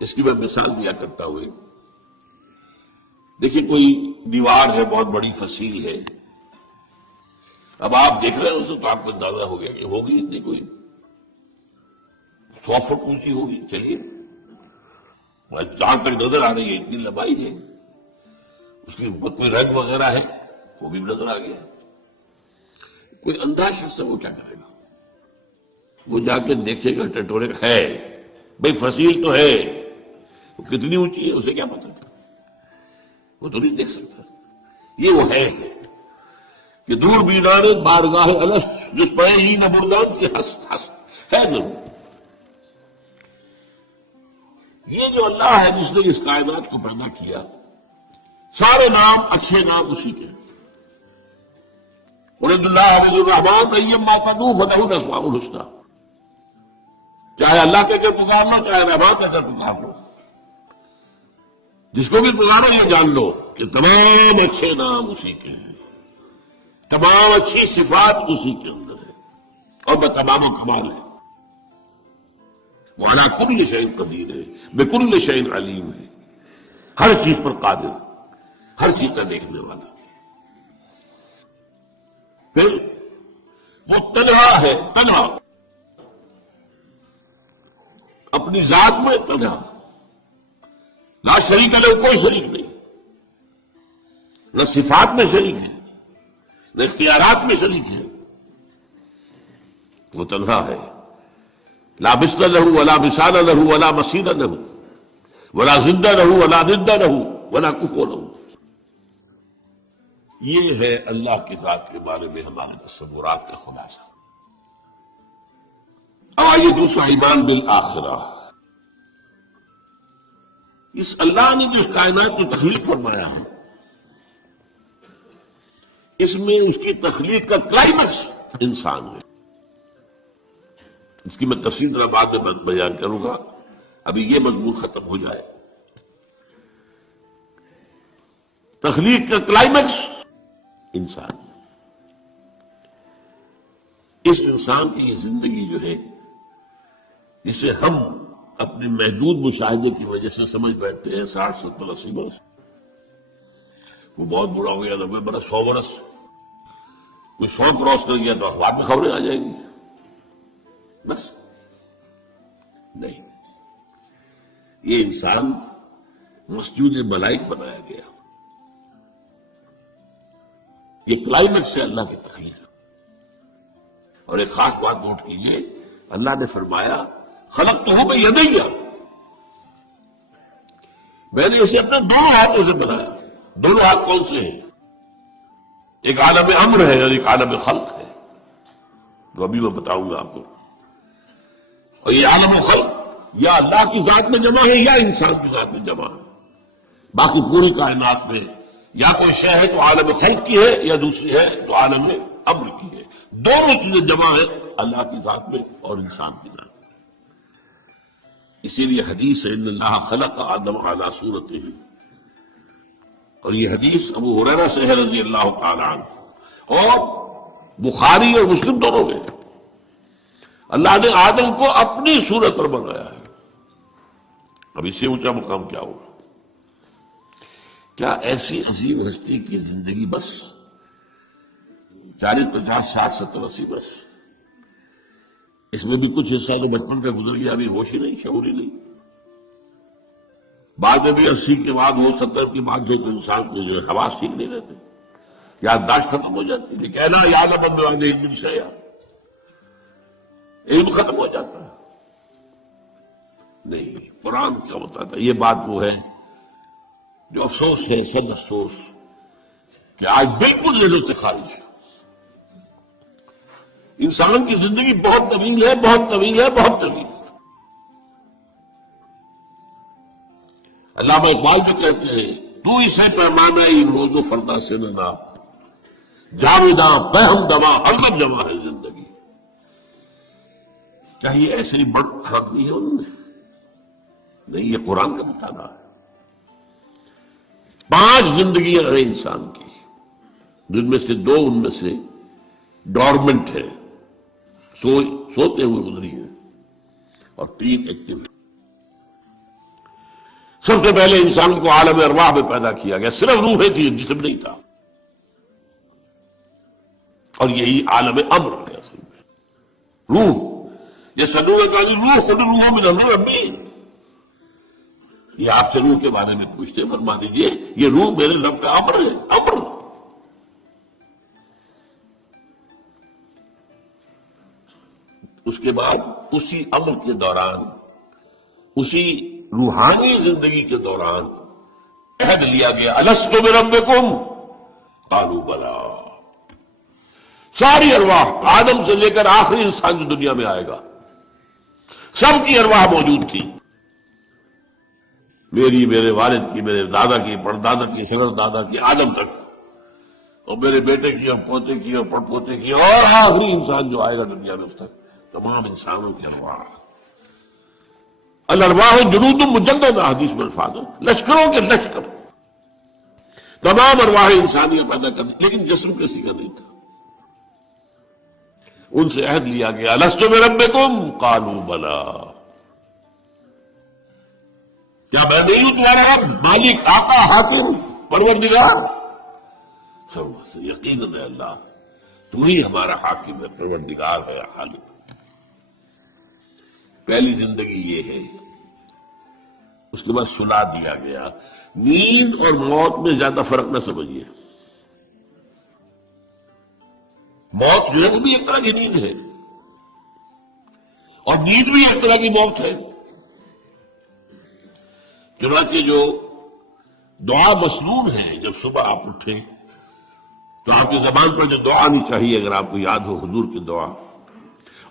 اس کی میں مثال دیا کرتا ہوئے، دیکھیں کوئی دیوار ہے بہت بڑی فصیل ہے. اب آپ دیکھ رہے ہیں اسے تو آپ کو اندازہ ہو گیا کہ ہوگی اتنی کوئی 100 فٹ اونچی ہوگی. چلیے جہاں تک نظر آ رہی ہے اتنی لمبائی ہے. اس کی اوپر کوئی رنگ وغیرہ ہے وہ بھی نظر آ گیا. کوئی اندھا شخص ہے وہ کیا کرے گا؟ وہ جا کے دیکھے گا، ٹٹورے گا، ہے بھائی فصیل تو ہے، وہ کتنی اونچی ہے اسے کیا پتا؟ وہ تو نہیں دیکھ سکتا. یہ وہ ہے کہ دور بینا بارگاہ الست جس پہ ہی نہ مردان کی ہست ہے ضرور. یہ جو اللہ ہے جس نے اس کائنات کو پیدا کیا، سارے نام اچھے نام اسی کے. عبد اللہ عبد الرحمان ایما تدعو فلہ الاسماء الحسنی. چاہے اللہ کے پکار لو، چاہے رحمان کے پکار لو، جس کو بھی پکارو یہ جان لو کہ تمام اچھے نام اسی کے ہیں، تمام اچھی صفات اسی کے اندر ہے، اور میں تمام و کمال ہے، وہ علی کل شیء قدیر ہے، بکل شیء علیم ہے، ہر چیز پر قادر، ہر چیز کا دیکھنے والا۔ پھر وہ تنہا ہے، تنہا، اپنی ذات میں تنہا، لا شریک له، کوئی شریک نہیں، نہ صفات میں شریک ہے، نہ اختیارات میں شریک ہے، وہ تنہا ہے، لا مثل له ولا مثال له ولا مثیل له ولا ضد له ولا ند له ولا کفو له۔ یہ ہے اللہ کی ذات کے بارے میں ہمارے تصورات کا خلاصہ۔ اب آئیے دوسرا، ایمان بالآخرہ۔ اس اللہ نے جو اس کائنات کو تخلیق فرمایا ہے، اس میں اس کی تخلیق کا کلائمیکس انسان ہے۔ اس کی میں تفصیل ذرا بعد میں بیان کروں گا، ابھی یہ مضمون ختم ہو جائے۔ تخلیق کا کلائمیکس انسان، اس انسان کی یہ زندگی جو ہے، جسے ہم اپنے محدود مشاہدے کی وجہ سے سمجھ بیٹھتے ہیں 60 70 80 برس، وہ بہت برا ہو گیا 90 برس 100 برس، کوئی 100 کراس کر گیا تو اخبار میں خبریں آ جائیں گی، بس نہیں، یہ انسان مسجود ملائک بنایا گیا، یہ کلائمیکس ہے اللہ کی تخلیق۔ اور ایک خاص بات نوٹ کیجیے، اللہ نے فرمایا خلقتہ بیدی، میں نے اسے اپنے دونوں ہاتھوں سے بنایا۔ دونوں ہاتھ کون سے ہیں؟ ایک عالم امر ہے اور ایک عالم خلق ہے، جو ابھی میں بتاؤں گا آپ کو۔ اور یہ عالم خلق یا اللہ کی ذات میں جمع ہے یا انسان کی ذات میں جمع ہے۔ باقی پوری کائنات میں یا کوئی شے ہے تو عالم خلق کی ہے، یا دوسری ہے تو عالم امر کی ہے، دونوں چیزیں جمع ہے اللہ کی ذات میں اور انسان کی ذات میں۔ اسی لیے حدیث ہے ان اللہ خلق آدم علی صورتہ، اور یہ حدیث ابو ہریرہ سے ہے رضی اللہ تعالی عنہ، اور بخاری اور مسلم دونوں میں اللہ نے آدم کو اپنی صورت پر بنایا ہے۔ اب اس سے اونچا مقام کیا ہوگا؟ کیا ایسی عظیم ہستی کی زندگی بس 40 50 60 70 80 برس؟ اس میں بھی کچھ حصہ تو بچپن کا گزر گیا، ابھی ہوش ہی نہیں، شعور ہی نہیں، بعد میں بھی 80 کے بعد ہو 70 کے بعد جو انسان کو جو حواس ٹھیک نہیں رہتے، یادداشت ختم ہو جاتی ہے، کہنا یعلم من بعد علم شیئا، علم ختم ہو جاتا ہے۔ نہیں، قرآن کیا بتاتا ہے؟ یہ بات وہ ہے جو افسوس ہے، صد افسوس، کہ آج بالکل ذہنوں سے خارج ہے۔ انسان کی زندگی بہت طویل ہے، بہت طویل ہے، بہت طویل ہے۔ علامہ اقبال جو کہتے ہیں، تو اسے پیمانہ ہی روز و فردا سے نہ ناپ، جاویداں بہم دما ہر لب جمع ہے زندگی۔ کیا یہ ایسے ہی بڑھ حق نہیں ہے انہوں نے؟ نہیں، یہ قرآن کا مطالعہ ہے۔ 5 زندگیاں ہیں انسان کی، جن میں سے 2 ان میں سے ڈورمنٹ ہے، سوتے ہوئے گزری ہیں، اور 3 ایکٹیو ہیں۔ سب سے پہلے انسان کو عالم ارواح میں پیدا کیا گیا، صرف روح تھی، جسم نہیں تھا، اور یہی عالم امر ہے اصل میں۔ روح، یہ صدور کہانی روح خود روح من امر ربی، یہ آپ سے روح کے بارے میں پوچھتے، فرما دیجئے یہ روح میرے رب کا امر ہے، امر۔ اس کے بعد اسی امر کے دوران، اسی روحانی زندگی کے دوران عہد لیا گیا، الست بربکم قالوا بلی۔ ساری ارواح، آدم سے لے کر آخری انسان جو دنیا میں آئے گا، سب کی ارواح موجود تھی، میری، میرے والد کی، میرے دادا کی، پردادا کی، صدر دادا کی، آدم تک، اور میرے بیٹے کی اور پوتے کی اور پڑپوتے کی، اور آخری انسان جو آئے گا دنیا میں اس تک، تمام انسانوں کی ارواح الارواح جنود مجندہ، حدیث میں الفاظ ہے، لشکروں کے لشکر، تمام ارواح انسانیہ پیدا کر دی، لیکن جسم کسی کا نہیں تھا۔ ان سے عہد لیا گیا، الست بربکم قالوا بلا، کیا میں نہیں ہوں تمہارا رب، مالک، آقا، حاکم، پروردگار؟ سب یقیناً اللہ تو ہی ہمارا حاکم ہے، پروردگار ہے، خالق۔ پہلی زندگی یہ ہے۔ اس کے بعد سلا دیا گیا۔ نیند اور موت میں زیادہ فرق نہ سمجھیے۔ موت جو ہے وہ بھی ایک طرح کی نیند ہے، اور نیند بھی ایک طرح کی موت ہے۔ چنانچہ جو دعا مسنون ہے، جب صبح آپ اٹھیں تو آپ کی زبان پر جو دعا آنی چاہیے، اگر آپ کو یاد ہو حضور کی دعا،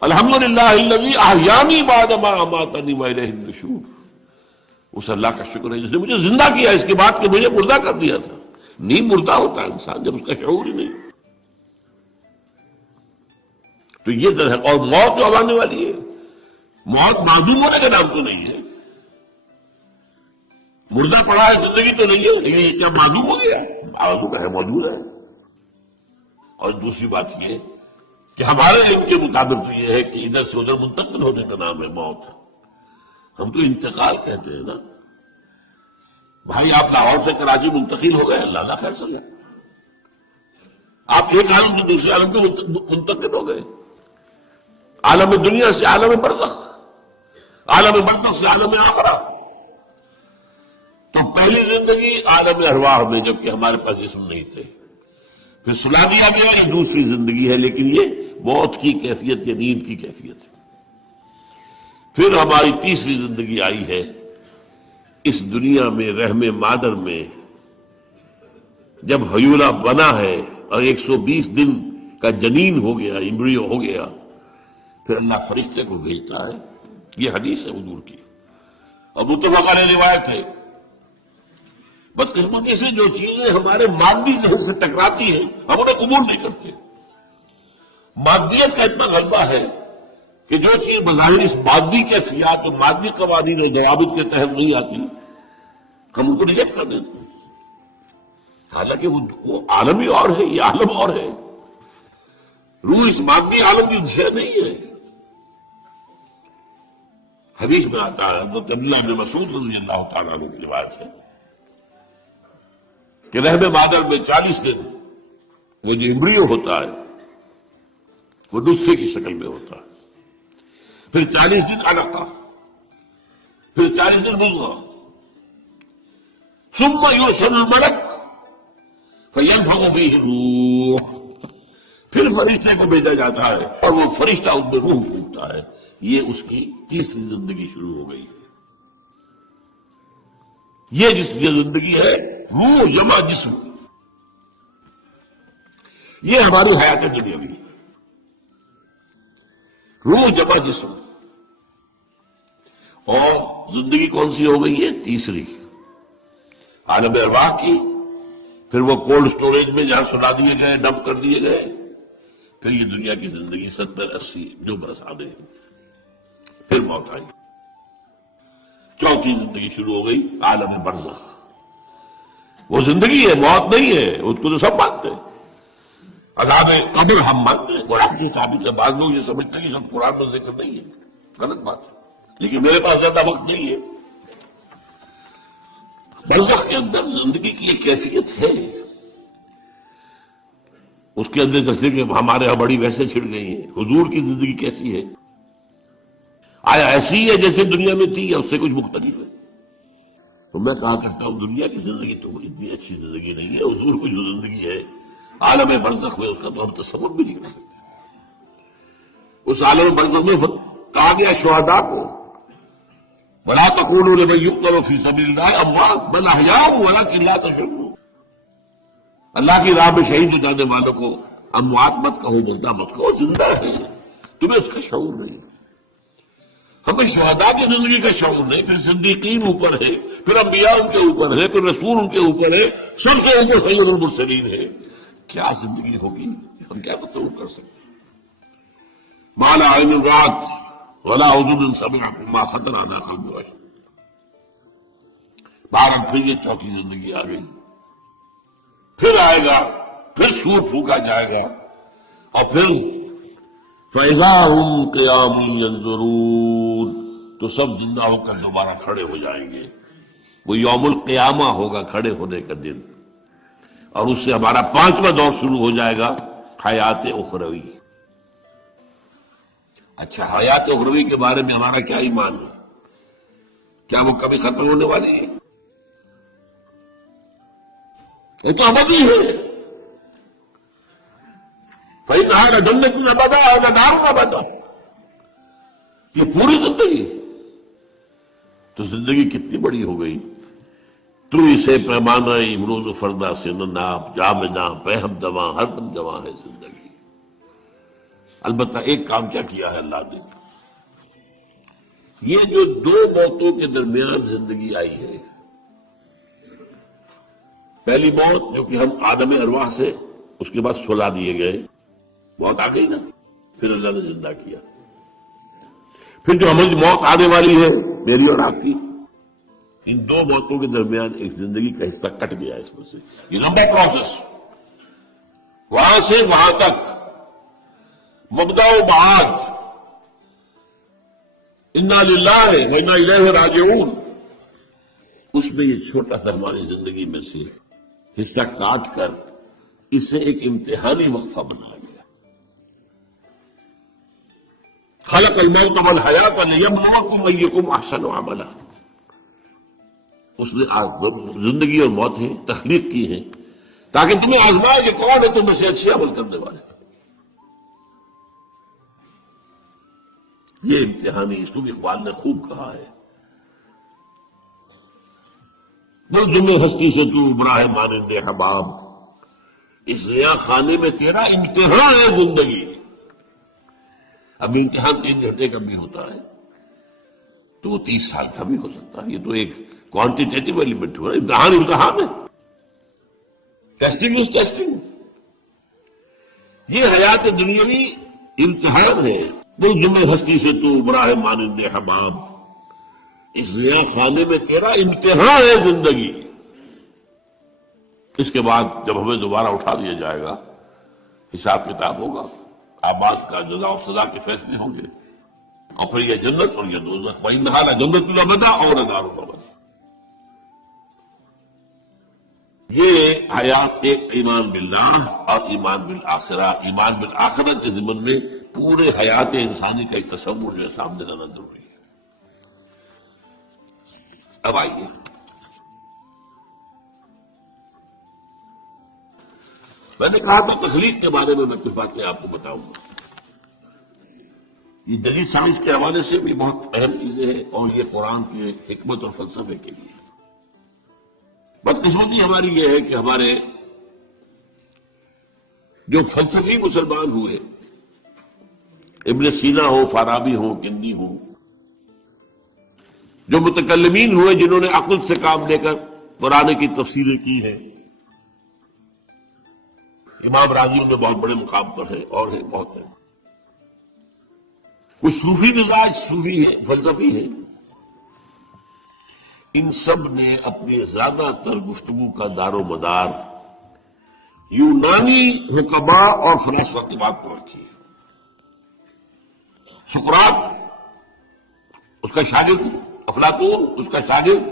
الحمدللہ الذی احیانی بعد ما اماتنی والیہ النشور، اس اللہ کا شکر ہے جس نے مجھے زندہ کیا اس کے بعد کہ مجھے مردہ کر دیا تھا۔ نہیں مردہ ہوتا ہے انسان جب اس کا شعور ہی نہیں۔ تو یہ در ہے۔ اور موت جو اب آنے والی ہے، موت معدوم ہونے کا نام تو نہیں ہے۔ مردہ پڑا ہے، زندگی تو نہیں ہے، لیکن یہ کیا معدوم ہو گیا؟ معدوم ہے، موجود ہے۔ اور دوسری بات یہ کہ ہمارے علم کے مطابق تو یہ ہے کہ ادھر سے ادھر منتقل ہونے کا نام ہے موت۔ ہم تو انتقال کہتے ہیں نا۔ بھائی آپ لاہور سے کراچی منتقل ہو گئے، اللہ خیر سمجھا، آپ ایک عالم سے دوسرے عالم کے منتقل ہو گئے، عالم دنیا سے عالم برزخ، عالم برزخ سے عالم آخرہ۔ تو پہلی زندگی عالم ارواح میں، جبکہ ہمارے پاس جسم نہیں تھے، پھر سلا دیا گیا، یہ دوسری زندگی ہے، لیکن یہ موت کی کیفیت یا نیند کی کیفیت ہے۔ پھر ہماری تیسری زندگی آئی ہے اس دنیا میں، رحم مادر میں، جب حیولہ بنا ہے اور 120 دن کا جنین ہو گیا، ایمبریو ہو گیا، پھر اللہ فرشتے کو بھیجتا ہے۔ یہ حدیث ہے حضور کی اور متفق علیہ روایت ہے۔ بدقسمتی سے جو چیزیں ہمارے مادی ذہن سے ٹکراتی ہیں ہم انہیں قبول نہیں کرتے۔ مادیت کا اتنا غلبہ ہے کہ جو چیز بظاہر اس مادی کیفیات اور مادی قوانین اور ضوابط کے تحت نہیں آتی، ہم ان کو ریجیکٹ کر دیتے ہیں، حالانکہ وہ عالم ہی اور ہے، یہ عالم اور ہے۔ روح اس مادی عالم کی شے نہیں ہے۔ حدیث میں آتا ہے، تو عبداللہ بن مسعود رضی اللہ تعالیٰ عنہ کی روایت ہے کہ رحم مادر میں 40 دن وہ جو ایمبریو ہوتا ہے وہ نطفے کی شکل میں ہوتا ہے، پھر 40 دن علقہ، پھر 40 دن مضغہ، ثم یرسل الملک فینفخ فیہ الروح، پھر فرشتے کو بھیجا جاتا ہے اور وہ فرشتہ اس میں روح پھونکتا ہے۔ یہ اس کی تیسری زندگی شروع ہو گئی ہے۔ یہ زندگی ہے روح جمع جسم، یہ ہماری حیات دنیاوی ہے، روح جمع جسم۔ اور زندگی کون سی ہو گئی ہے؟ تیسری، عالم ارواح کی۔ پھر وہ کولڈ سٹوریج میں جہاں سلا دیے گئے، ڈمپ کر دیے گئے، پھر یہ دنیا کی زندگی 70-80 جو برس آنے، پھر موت آئی۔ چوتھی زندگی شروع ہو گئی، عالم برزخ۔ وہ زندگی ہے، موت نہیں ہے، اس کو تو سب مانتے ہیں۔ عذاب قبر ہم مانتے ہیں، قرآن سے ثابت ہے۔ بعض لوگ یہ سمجھتے ہیں کہ سب قرآن میں ذکر نہیں ہے، غلط بات ہے، لیکن میرے پاس زیادہ وقت نہیں ہے۔ برزخ کے اندر زندگی کی ایک کیفیت ہے، اس کے اندر جیسے کہ ہمارے یہاں بڑی ویسے چھڑ گئی ہیں۔ حضور کی زندگی کیسی ہے؟ آیا ایسی ہے جیسے دنیا میں تھی یا اس سے کچھ مختلف ہے؟ تو میں کہا کرتا ہوں دنیا کی زندگی تو اتنی اچھی زندگی نہیں ہے، حضور کی جو زندگی ہے عالم برزخ میں، اس کا تو ہم تصور بھی نہیں کر سکتے۔ اس عالم برزخ میں کہا گیا شہداء کو، وَلَا تَقُولُوا لِمَن يُقْتَلُ فِي سَبِيلِ اللَّهِ أَمْوَاتٌ بَلْ أَحْيَاءٌ وَلَٰكِن لَّا تَشْعُرُونَ۔ اللہ کی راہ میں شہید ہو جانے والوں کو اموات مت کہو، مردہ مت کہو، زندہ ہے، تمہیں اس کا شعور نہیں۔ ہمیں شہداء کی زندگی کا شعور نہیں، پھر صدیقین اوپر ہے، پھر انبیاء ان کے اوپر ہے، پھر رسول ان کے اوپر ہے، سب سے اوپر سید المرسلین ہے۔ کیا زندگی ہوگی ہم کیا تصور کر سکتے؟ ما لا عین رات ولا اذن سمعت ما خطر على قلب بشر. بھارت پھر یہ چوتھی زندگی آ گئی، پھر آئے گا، پھر سور پھونکا جائے گا، اور پھر فَإِذَا هُمْ قِيَامٌ يَنظُرُونَ، تو سب زندہ ہو کر دوبارہ کھڑے ہو جائیں گے. وہ یوم القیامہ ہوگا، کھڑے ہونے کا دن، اور اس سے ہمارا 5واں دور شروع ہو جائے گا، حیات اخروی. اچھا، حیات اخروی کے بارے میں ہمارا کیا ایمان ہے؟ کیا وہ کبھی ختم ہونے والی ہے؟ یہ تو ابدی ہے. فَإِنَّهَا لَجَنَّةٌ أَبَدًا وَنَارٌ أَبَدًا، یہ پوری زندگی. تو زندگی کتنی بڑی ہو گئی. تو اسے پیمانہ امروز و فردا سے نہ ناپ، جام ناپ، پہم دواں، ہر دم جواں ہے زندگی. البتہ ایک کام کیا کیا ہے اللہ نے، یہ جو دو موتوں کے درمیان زندگی آئی ہے، پہلی موت جو کہ ہم آدم ارواح سے، اس کے بعد سلا دیے گئے، موت آ گئی نا، پھر اللہ نے زندہ کیا. پھر جو ہمیں موت آنے والی ہے میری اور آپ کی، ان دو موتوں کے درمیان ایک زندگی کا حصہ کٹ گیا. اس میں سے یہ لمبا پروسیس، وہاں سے وہاں تک، مبدا و معاد، انا للہ و انا الیہ راجعون، اس میں یہ چھوٹا سا ہماری زندگی میں سے حصہ کاٹ کر اسے ایک امتحانی وقفہ بنایا گیا. خلق الموت والحیات لیبلوکم ایکم احسن عملا، اس نے زندگی اور موتیں تخلیق کی ہیں تاکہ تمہیں آزمائے کہ کون ہے تم میں سے اچھے عمل کرنے والے. یہ امتحانی، اس کو بھی اقبال نے خوب کہا ہے، نظم ہستی سے تو ابرا ہے مانند حباب، اس ریا خانے میں تیرا امتحان ہے زندگی. اب امتحان 3 گھنٹے کا بھی ہوتا ہے تو 30 سال کا بھی ہو سکتا ہے. یہ تو ایک کوانٹیٹیٹو ایلیمنٹ ہوا، امتحان ہے، ٹیسٹنگ از ٹیسٹنگ. یہ حیات دنیاوی امتحان ہے. نظم ہستی سے تو ابرا ہے مانند حباب، اس ریا خانے میں تیرا امتحان ہے زندگی. اس کے بعد جب ہمیں دوبارہ اٹھا دیا جائے گا، حساب کتاب ہوگا، آباد کا جزا و سزا کے فیصلے ہوں گے، اور پھر یہ جنت اور یہ دوزخ. وَإِنَّهَا لَجَنَّةُ الْأَبَدَ اور نَارُ الْأَبَدَ. یہ حیات ایک ایمان باللہ اور ایمان بالآخرہ، ایمان بالآخرت کے ضمن میں پورے حیات انسانی کا ایک تصور جو ہے سامنے لانا ضروری ہے. اب آئیے، میں نے کہا تھا تخلیق کے بارے میں کچھ باتیں آپ کو بتاؤں گا. یہ جدید سائنس کے حوالے سے بھی بہت اہم چیزیں ہیں، اور یہ قرآن کی حکمت اور فلسفے کے لیے. بدقسمتی ہماری یہ ہے کہ ہمارے جو فلسفی مسلمان ہوئے، ابن سینا ہو، فارابی ہو، کندی ہو، جو متکلمین ہوئے جنہوں نے عقل سے کام لے کر قرآن کی تفسیریں کی ہیں، امام راضی میں بہت بڑے مقام پر ہیں، اور ہیں بہت ہیں. کچھ صوفی مزاج صوفی ہے، فلسفی ہے. ان سب نے اپنی زیادہ تر گفتگو کا دار و مدار یونانی حکماء اور فلاسفہ کی بات پر رکھی ہے. سقراط اس کا شاگرد، افلاطون اس کا شاگرد،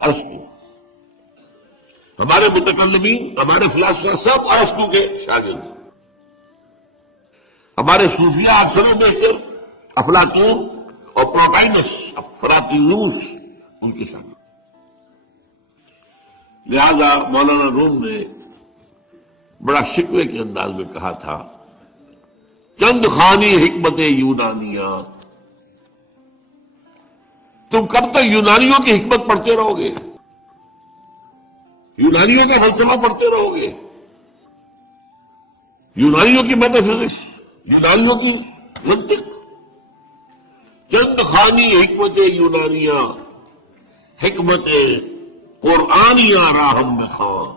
ارسطو. ہمارے متکلمین، ہمارے فلاسفہ سب ارسطو کے شاگرد. ہمارے صوفیاء اکثر و بیشتر افلاطون اور پروٹائنس، افلاطینوس ان کے شاگرد. لہذا مولانا روم نے بڑا شکوے کے انداز میں کہا تھا، چند خانی حکمت یونانیہ. تم کب تک یونانیوں کی حکمت پڑھتے رہو گے، یونانیوں کا فلسفہ پڑھتے رہو گے، یونانیوں کی میٹا فزکس، یونانیوں کی منطق. چند خانی حکمت یونانیہ، حکمت قرآنیہ راہم میں خان.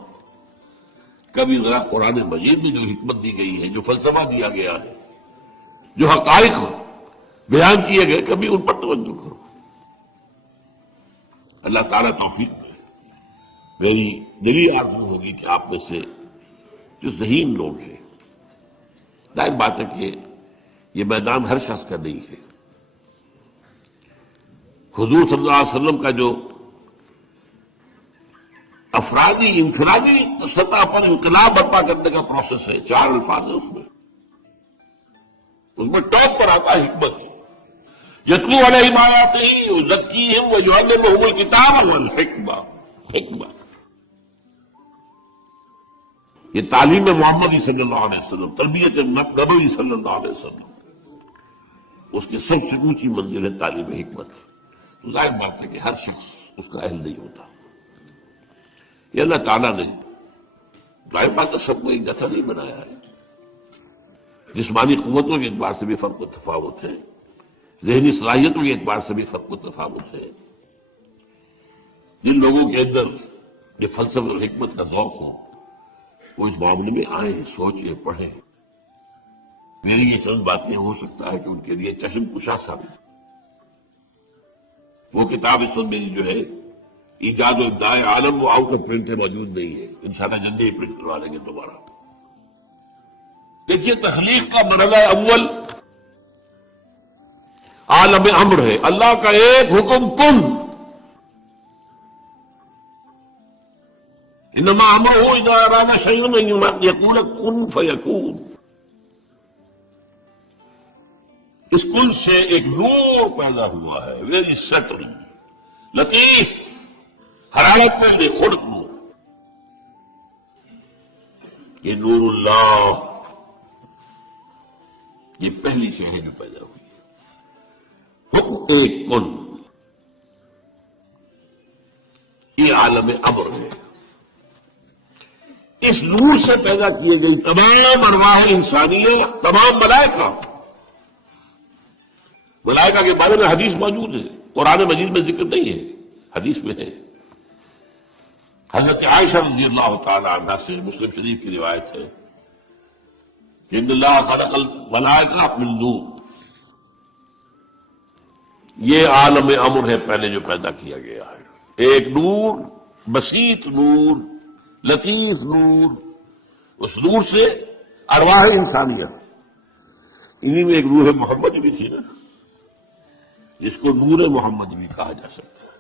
کبھی ذرا قرآن مجید میں جو حکمت دی گئی ہے، جو فلسفہ دیا گیا ہے، جو حقائق بیان کیے گئے، کبھی ان پر توجہ کرو۔ اللہ تعالیٰ توفیق دے۔ میری دلی آرزو ہوگی کہ آپ میں سے جو ذہین لوگ ہیں، ظاہر بات ہے کہ یہ میدان ہر شخص کا نہیں ہے۔ حضور صلی اللہ علیہ وسلم کا جو افرادی انفرادی سطح پر انقلاب برپا کرنے کا پروسیس ہے، 4 الفاظ ہیں اس میں ٹاپ پر آتا ہے حکمت۔ یتلو علیہم آیاتہ یزکیہم ویعلمہم الکتاب والحکمہ۔ حکمہ یہ تعلیم محمدی صلی اللہ علیہ وسلم، تربیت نبوی صلی اللہ علیہ وسلم، اس کی سب سے اونچی منزل ہے تعلیم حکمت۔ تو ظاہر بات ہے کہ ہر شخص اس کا اہل نہیں ہوتا۔ یہ اللہ تعالیٰ نے ظاہر بات ہے سب کو ایک جیسا نہیں بنایا ہے۔ جسمانی قوتوں کے اعتبار سے بھی فرق و تفاوت ہے، ذہنی صلاحیتوں کے اعتبار سے بھی فرق و تفاوت ہے۔ جن لوگوں کے اندر یہ فلسفہ اور حکمت کا ذوق ہو وہ اس معاملے میں آئیں، سوچیں، پڑھیں۔ میری یہ چند باتیں ہو سکتا ہے کہ ان کے لیے چشم کشا ثابت۔ وہ کتاب اس وقت میری جو ہے ایجاد و ابداع عالم، وہ آؤٹ آف پرنٹ ہے، موجود نہیں ہے، انشاءاللہ جلدی ہی پرنٹ کروا لیں گے دوبارہ۔ دیکھیے تخلیق کا مرحلہ اول عالم امر ہے، اللہ کا ایک حکم کن، انما امرہ اذا اراد شیئا ان یقول کن فیکون۔ اس کن سے ایک نور پیدا ہوا ہے، ویری سٹل، لطیف، حرارت سے خرد نور۔ یہ نور اللہ، یہ پہلی شے ہے جو پیدا ہوئی ہے۔ حکم ایک کن، یہ عالم امر ہے۔ اس نور سے پیدا کیے گئی تمام ارواح انسانیہ، تمام ملائکہ۔ ملائکہ کے بارے میں حدیث موجود ہے، قرآن مجید میں ذکر نہیں ہے، حدیث میں ہے۔ حضرت عائشہ رضی اللہ تعالی عنہا سے مسلم شریف کی روایت ہے کہ ان اللہ خلق الملائکہ من نور۔ یہ عالم امر ہے پہلے جو پیدا کیا گیا ہے، ایک نور، بسیط نور، لطیف نور۔ اس نور سے ارواح انسانیہ، انہی میں ایک روح محمد بھی تھی نا، جس کو نور محمد بھی کہا جا سکتا ہے۔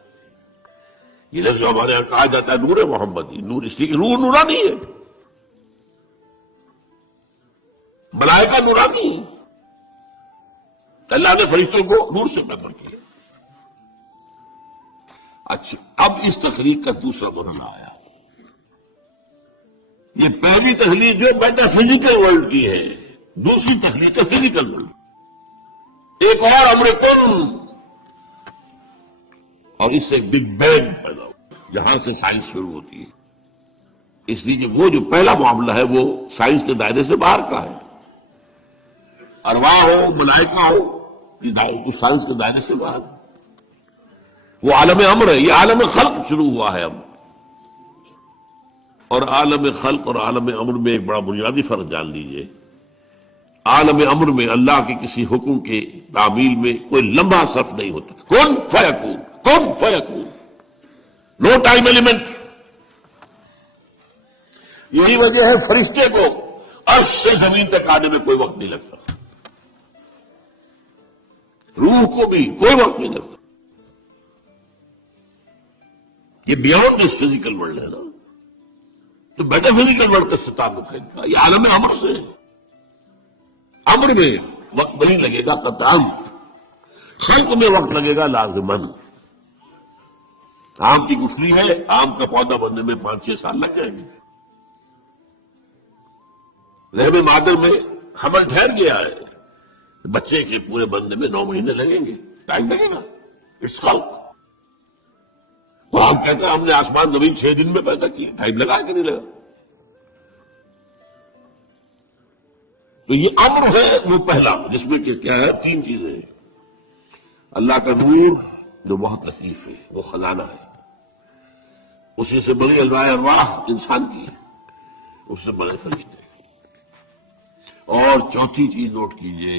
یہ لفظ ہمارے یہاں کہا جاتا ہے نور محمدی، نور اس لیے کہ روح نورانی ہے، ملائکہ نورانی ہے، اللہ نے فرشتوں کو نور سے پیدا کیا۔ اچھا، اب اس تخلیق کا دوسرا مرحلہ آیا۔ یہ پہلی تخلیق جو میٹا فزیکل ورلڈ کی ہے، دوسری تخلیق ہے فزیکل ورلڈ۔ ایک اور امر کن، اور اس سے بگ بینگ پیدا ہو، جہاں سے سائنس شروع ہوتی ہے۔ اس لیے کہ وہ جو پہلا معاملہ ہے وہ سائنس کے دائرے سے باہر کا ہے، ارواح ہو، ملائکہ ہو، یہ سائنس کے دائرے سے باہر ہے۔ وہ عالم امر ہے، یہ عالم خلق شروع ہوا ہے اب۔ اور عالم خلق اور عالم امر میں ایک بڑا بنیادی فرق جان لیجئے۔ عالم امر میں اللہ کے کسی حکم کے تعمیل میں کوئی لمبا صرف نہیں ہوتا، کن فیکون، کن فیکون، نو ٹائم ایلیمنٹ۔ یہی وجہ ہے فرشتے کو عرش سے زمین تک آنے میں کوئی وقت نہیں لگتا، روح کو بھی کوئی وقت نہیں لگتا۔ یہ بیانڈ دس فزیکل ورلڈ ہے نا، تو بیٹا فزیکل ورلڈ کا تعلق ہے، یہ عالم امر سے ہے۔ امر میں وقت نہیں لگے گا قطعاً، خلق میں وقت لگے گا لازماً۔ آم کی گٹھلی ہے، آم کا پودا بننے میں 5-6 سال لگ جائیں گے۔ رحم مادر میں حمل ٹھہر گیا ہے، بچے کے پورے بننے میں 9 مہینے لگیں گے، ٹائم لگے گا، اٹس خلق۔ قرآن کہتا ہے ہم نے آسمان زمین 6 دن میں پیدا کی، ٹائم لگا کہ نہیں لگا؟ تو یہ امر ہے وہ پہلا، جس میں کہ کیا ہے 3 چیزیں ہیں۔ اللہ کا نور جو بہت لطیف ہے، وہ خزانہ ہے، اسی سے بڑی ارواح انسان کی ہے، اس سے بڑے فرشتے۔ اور چوتھی چیز نوٹ کیجئے،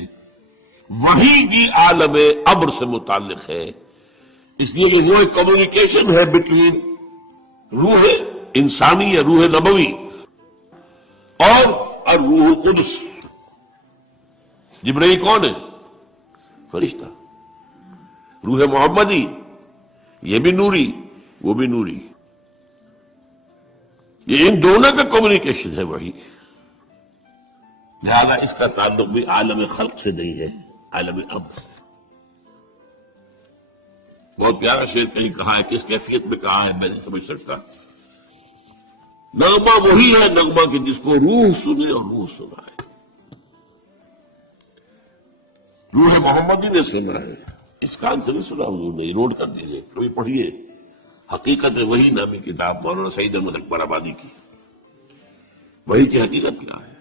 وحی بھی عالم امر سے متعلق ہے، اس لیے کہ وہ ایک کمیونیکیشن ہے بٹوین روح انسانی یا روح نبوی اور روح القدس۔ جبرائیل کون ہے؟ فرشتہ۔ روح محمدی یہ بھی نوری وہ بھی نوری، یہ ان دونوں کا کمیونیکیشن ہے وہی، لہذا اس کا تعلق بھی عالم خلق سے نہیں ہے، عالم امر۔ بہت پیارا شعر کہیں کہا ہے، کس کیفیت میں کہا ہے میں نہیں سمجھ سکتا۔ نغمہ وہی ہے نغمہ کہ جس کو روح سنے اور روح سنائے۔ روح محمدی نے سنا ہے، اس کان سے نہیں سنا حضور نے، نوٹ کر دیجیے، کبھی پڑھیے حقیقت وہی نامی کتاب مولانا سعید احمد اکبر آبادی کی۔ وہی کی حقیقت کیا ہے؟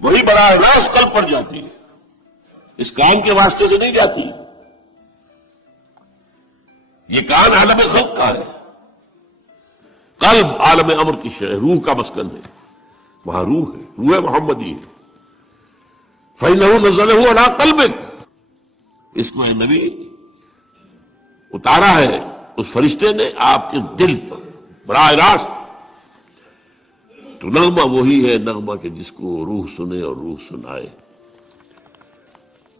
وہی براہ راست قلب پر جاتی ہے، اس کان کے واسطے سے نہیں جاتی۔ یہ کان عالم خلق کا ہے، قلب عالم امر کی شے، روح کا مسکن ہے، وہاں روح ہے، روح محمدی ہے۔ فَإِنَّهُ نَزَّلَهُ عَلَىٰ قَلْبِكَ، اس کو اے نبی اتارا ہے اس فرشتے نے آپ کے دل پر براہ راست۔ تو نغمہ وہی ہے نغمہ کہ جس کو روح سنے اور روح سنائے۔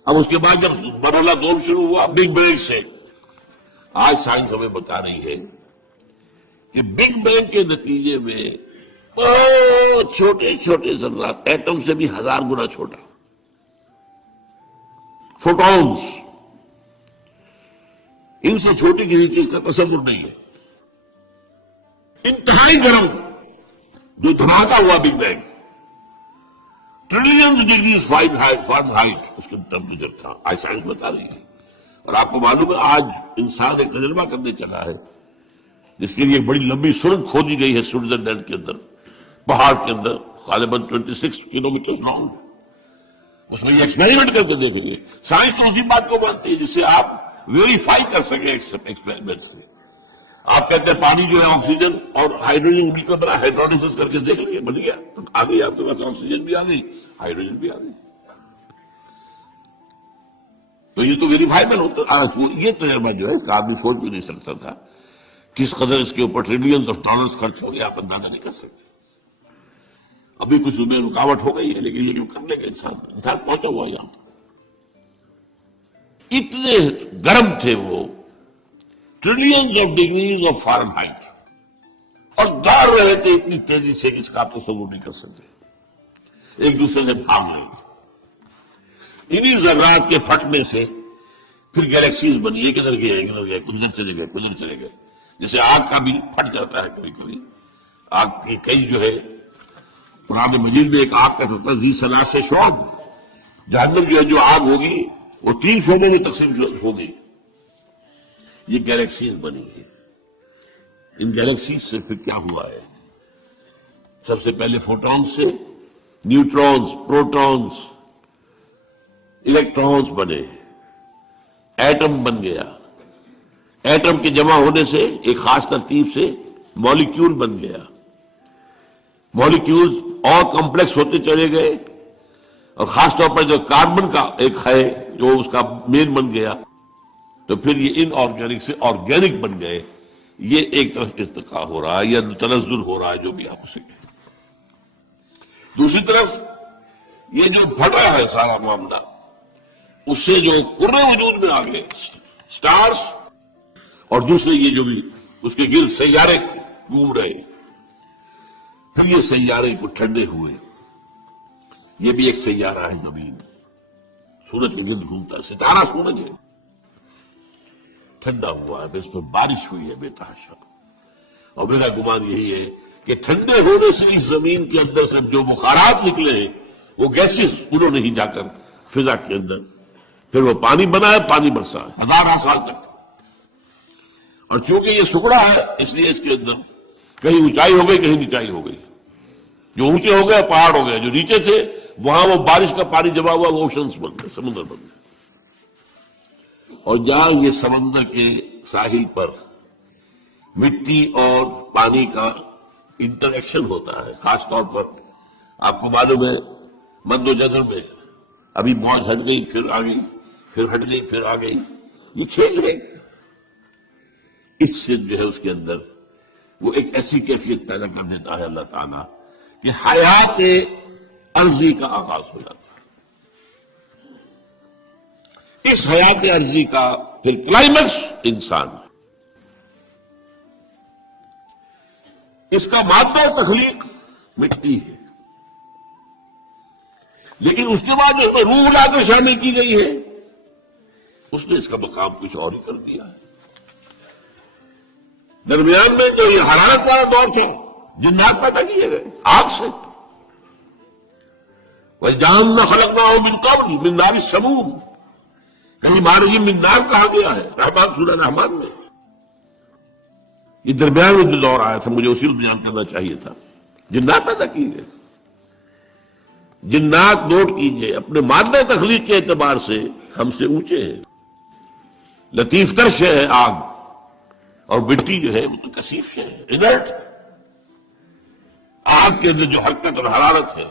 اب اس کے بعد جب مرحلہ دوم شروع ہوا بگ بینگ سے، آج سائنس ہمیں بتا رہی ہے کہ بگ بینگ کے نتیجے میں بہت چھوٹے چھوٹے ذرات، ایٹم سے بھی 1000 گنا چھوٹا، فوٹونز، ان سے چھوٹی کسی چیز کا تصور نہیں ہے، انتہائی گرم جو دھماکہ ہوا big bang, trillions degrees Fahrenheit اس کے ٹیمپریچر تھا، آج سائنس بتا رہی ہے۔ اور آپ کو معلوم ہے آج انسان ایک تجربہ کرنے چلا ہے جس کے لیے ایک بڑی لمبی سرنگ کھودی گئی ہے سوئٹزرلینڈ کے اندر، پہاڑ کے اندر، غالباً 26 کلومیٹر لانگ۔ اس میں یہ ایکسپیریمنٹ کر کے دیکھیں گے۔ سائنس تو اسی بات کو مانتی ہے جس سے آپ ویریفائی کر سکیں ایکسپیریمنٹ سے۔ آپ کہتے ہیں پانی جو ہے آکسیجن اور ہائیڈروجن مل کر بنا، ہائیڈرولسس کر کے دیکھ لیں گے، بن گیا، آ گئی آپ کے پاس، آکسیجن بھی آ گئی، ہائیڈروجن بھی آ گئی۔ تو یہ تو ویریفائبل ہوتا ہے۔ یہ تجربہ جو ہے اس کا آدمی سوچ بھی نہیں سکتا تھا، کس قدر اس کے اوپر ٹریلینز آف ڈالرز خرچ ہو گیا، آپ اندازہ نہیں کر سکتے۔ ابھی کچھ میں رکاوٹ ہو گئی ہے، لیکن یہ جو کرنے کا انسان پہنچا ہوا یہاں، اتنے گرم تھے وہ، trillions of degrees of Fahrenheit, اور دوڑ رہے تھے اتنی تیزی سے کہ اس کا آپ تصور نہیں کر سکتے، ایک دوسرے سے بھاگ رہے تھے۔ انہی ذرات کے پھٹنے سے پھر گیلیکسیز بنی، کدھر گئے کدھر گئے، کدھر چلے گئے کدھر چلے گئے، جیسے آگ کا بھی پھٹ جاتا ہے کبھی کبھی۔ آگ کی کئی جو ہے، قرآن مجید میں ایک آگ کا تذکرہ ذی ثلاث شعب، جہنم جو ہے جو آگ ہوگی وہ 3 شعبوں میں تقسیم ہوگی۔ یہ گیلیکسیز بنی ہے۔ ان گیلیکسیز سے پھر کیا ہوا ہے؟ سب سے پہلے فوٹونز سے نیوٹرونز، پروٹونز، الیکٹرونز بنے، ایٹم بن گیا، ایٹم کے جمع ہونے سے ایک خاص ترتیب سے مالیکیول بن گیا، مالیکیولز اور کمپلیکس ہوتے چلے گئے، اور خاص طور پر جو کاربن کا ایک ہے جو اس کا مین بن گیا، تو پھر یہ ان آرگینک سے آرگینک بن گئے۔ یہ ایک طرف ارتقاء ہو رہا ہے یا تنزل ہو رہا ہے، جو بھی آپ اسے کہیں۔ دوسری طرف یہ جو بڑھ رہا ہے سارا معاملہ، اس سے جو کرے وجود میں آ گئے سٹارز، اور دوسرے یہ جو بھی اس کے گرد سیارے گھوم رہے، پھر یہ سیارے کو ٹھنڈے ہوئے۔ یہ بھی ایک سیارہ ہے زمین، سورج کے گرد گھومتا ہے، ستارہ سورج ہے، ٹھنڈا ہوا ہے، اس پر بارش ہوئی ہے بے تحاشا۔ اور میرا گمان یہی ہے کہ ٹھنڈے ہونے سے اس زمین کے اندر سے جو بخارات نکلے ہیں وہ گیسز انہوں نے ہی جا کر فضا کے اندر پھر وہ پانی بنا ہے، پانی برسا ہے 1000 سال تک۔ اور چونکہ یہ سکڑا ہے اس لیے اس کے اندر کہیں اونچائی ہو گئی کہیں نیچائی ہو گئی، جو اونچے ہو گئے پہاڑ ہو گئے، جو نیچے تھے وہاں وہ بارش کا پانی جمع ہوا، وہ اوشنز بن گئے، سمندر بن گئے۔ اور جہاں یہ سمندر کے ساحل پر مٹی اور پانی کا انٹریکشن ہوتا ہے، خاص طور پر آپ کو معلوم ہے مد و جزر میں ابھی موج ہٹ گئی پھر آ گئی، پھر ہٹ گئی پھر آ گئی، یہ کھیل ہے۔ اس سے جو ہے اس کے اندر وہ ایک ایسی کیفیت پیدا کر دیتا ہے اللہ تعالیٰ کہ حیات عرضی کا آغاز ہو جاتا ہے۔ اس حیات عرضی کا پھر کلائمیکس انسان ہے۔ اس کا مادہ تخلیق مٹی ہے، لیکن اس کے بعد جو روح لا کر شامل کی گئی ہے اس نے اس کا مقام کچھ اور ہی کر دیا ہے۔ درمیان میں جو یہ حرارت والا دور تھا، جنات پیدا کیے گئے آگ سے، وَالْجَانَّ خَلَقْنَاهُ مِنْ قَبْلُ مِنْ نَارِ السَّمُومِ، کہیں مارجم من نار کہا گیا ہے رحمان سورہ رحمان میں۔ یہ درمیان میں جو دور آیا تھا مجھے اسی کو بیان کرنا چاہیے تھا۔ جنات پیدا کیے گئے، جنات نوٹ کیجئے اپنے مادہ تخلیق کے اعتبار سے ہم سے اونچے ہیں، لطیف تر شے ہے آگ، اور مٹی جو ہے وہ تو کثیف شے ہے، انرٹ۔ آگ کے اندر جو حرکت اور حرارت ہے،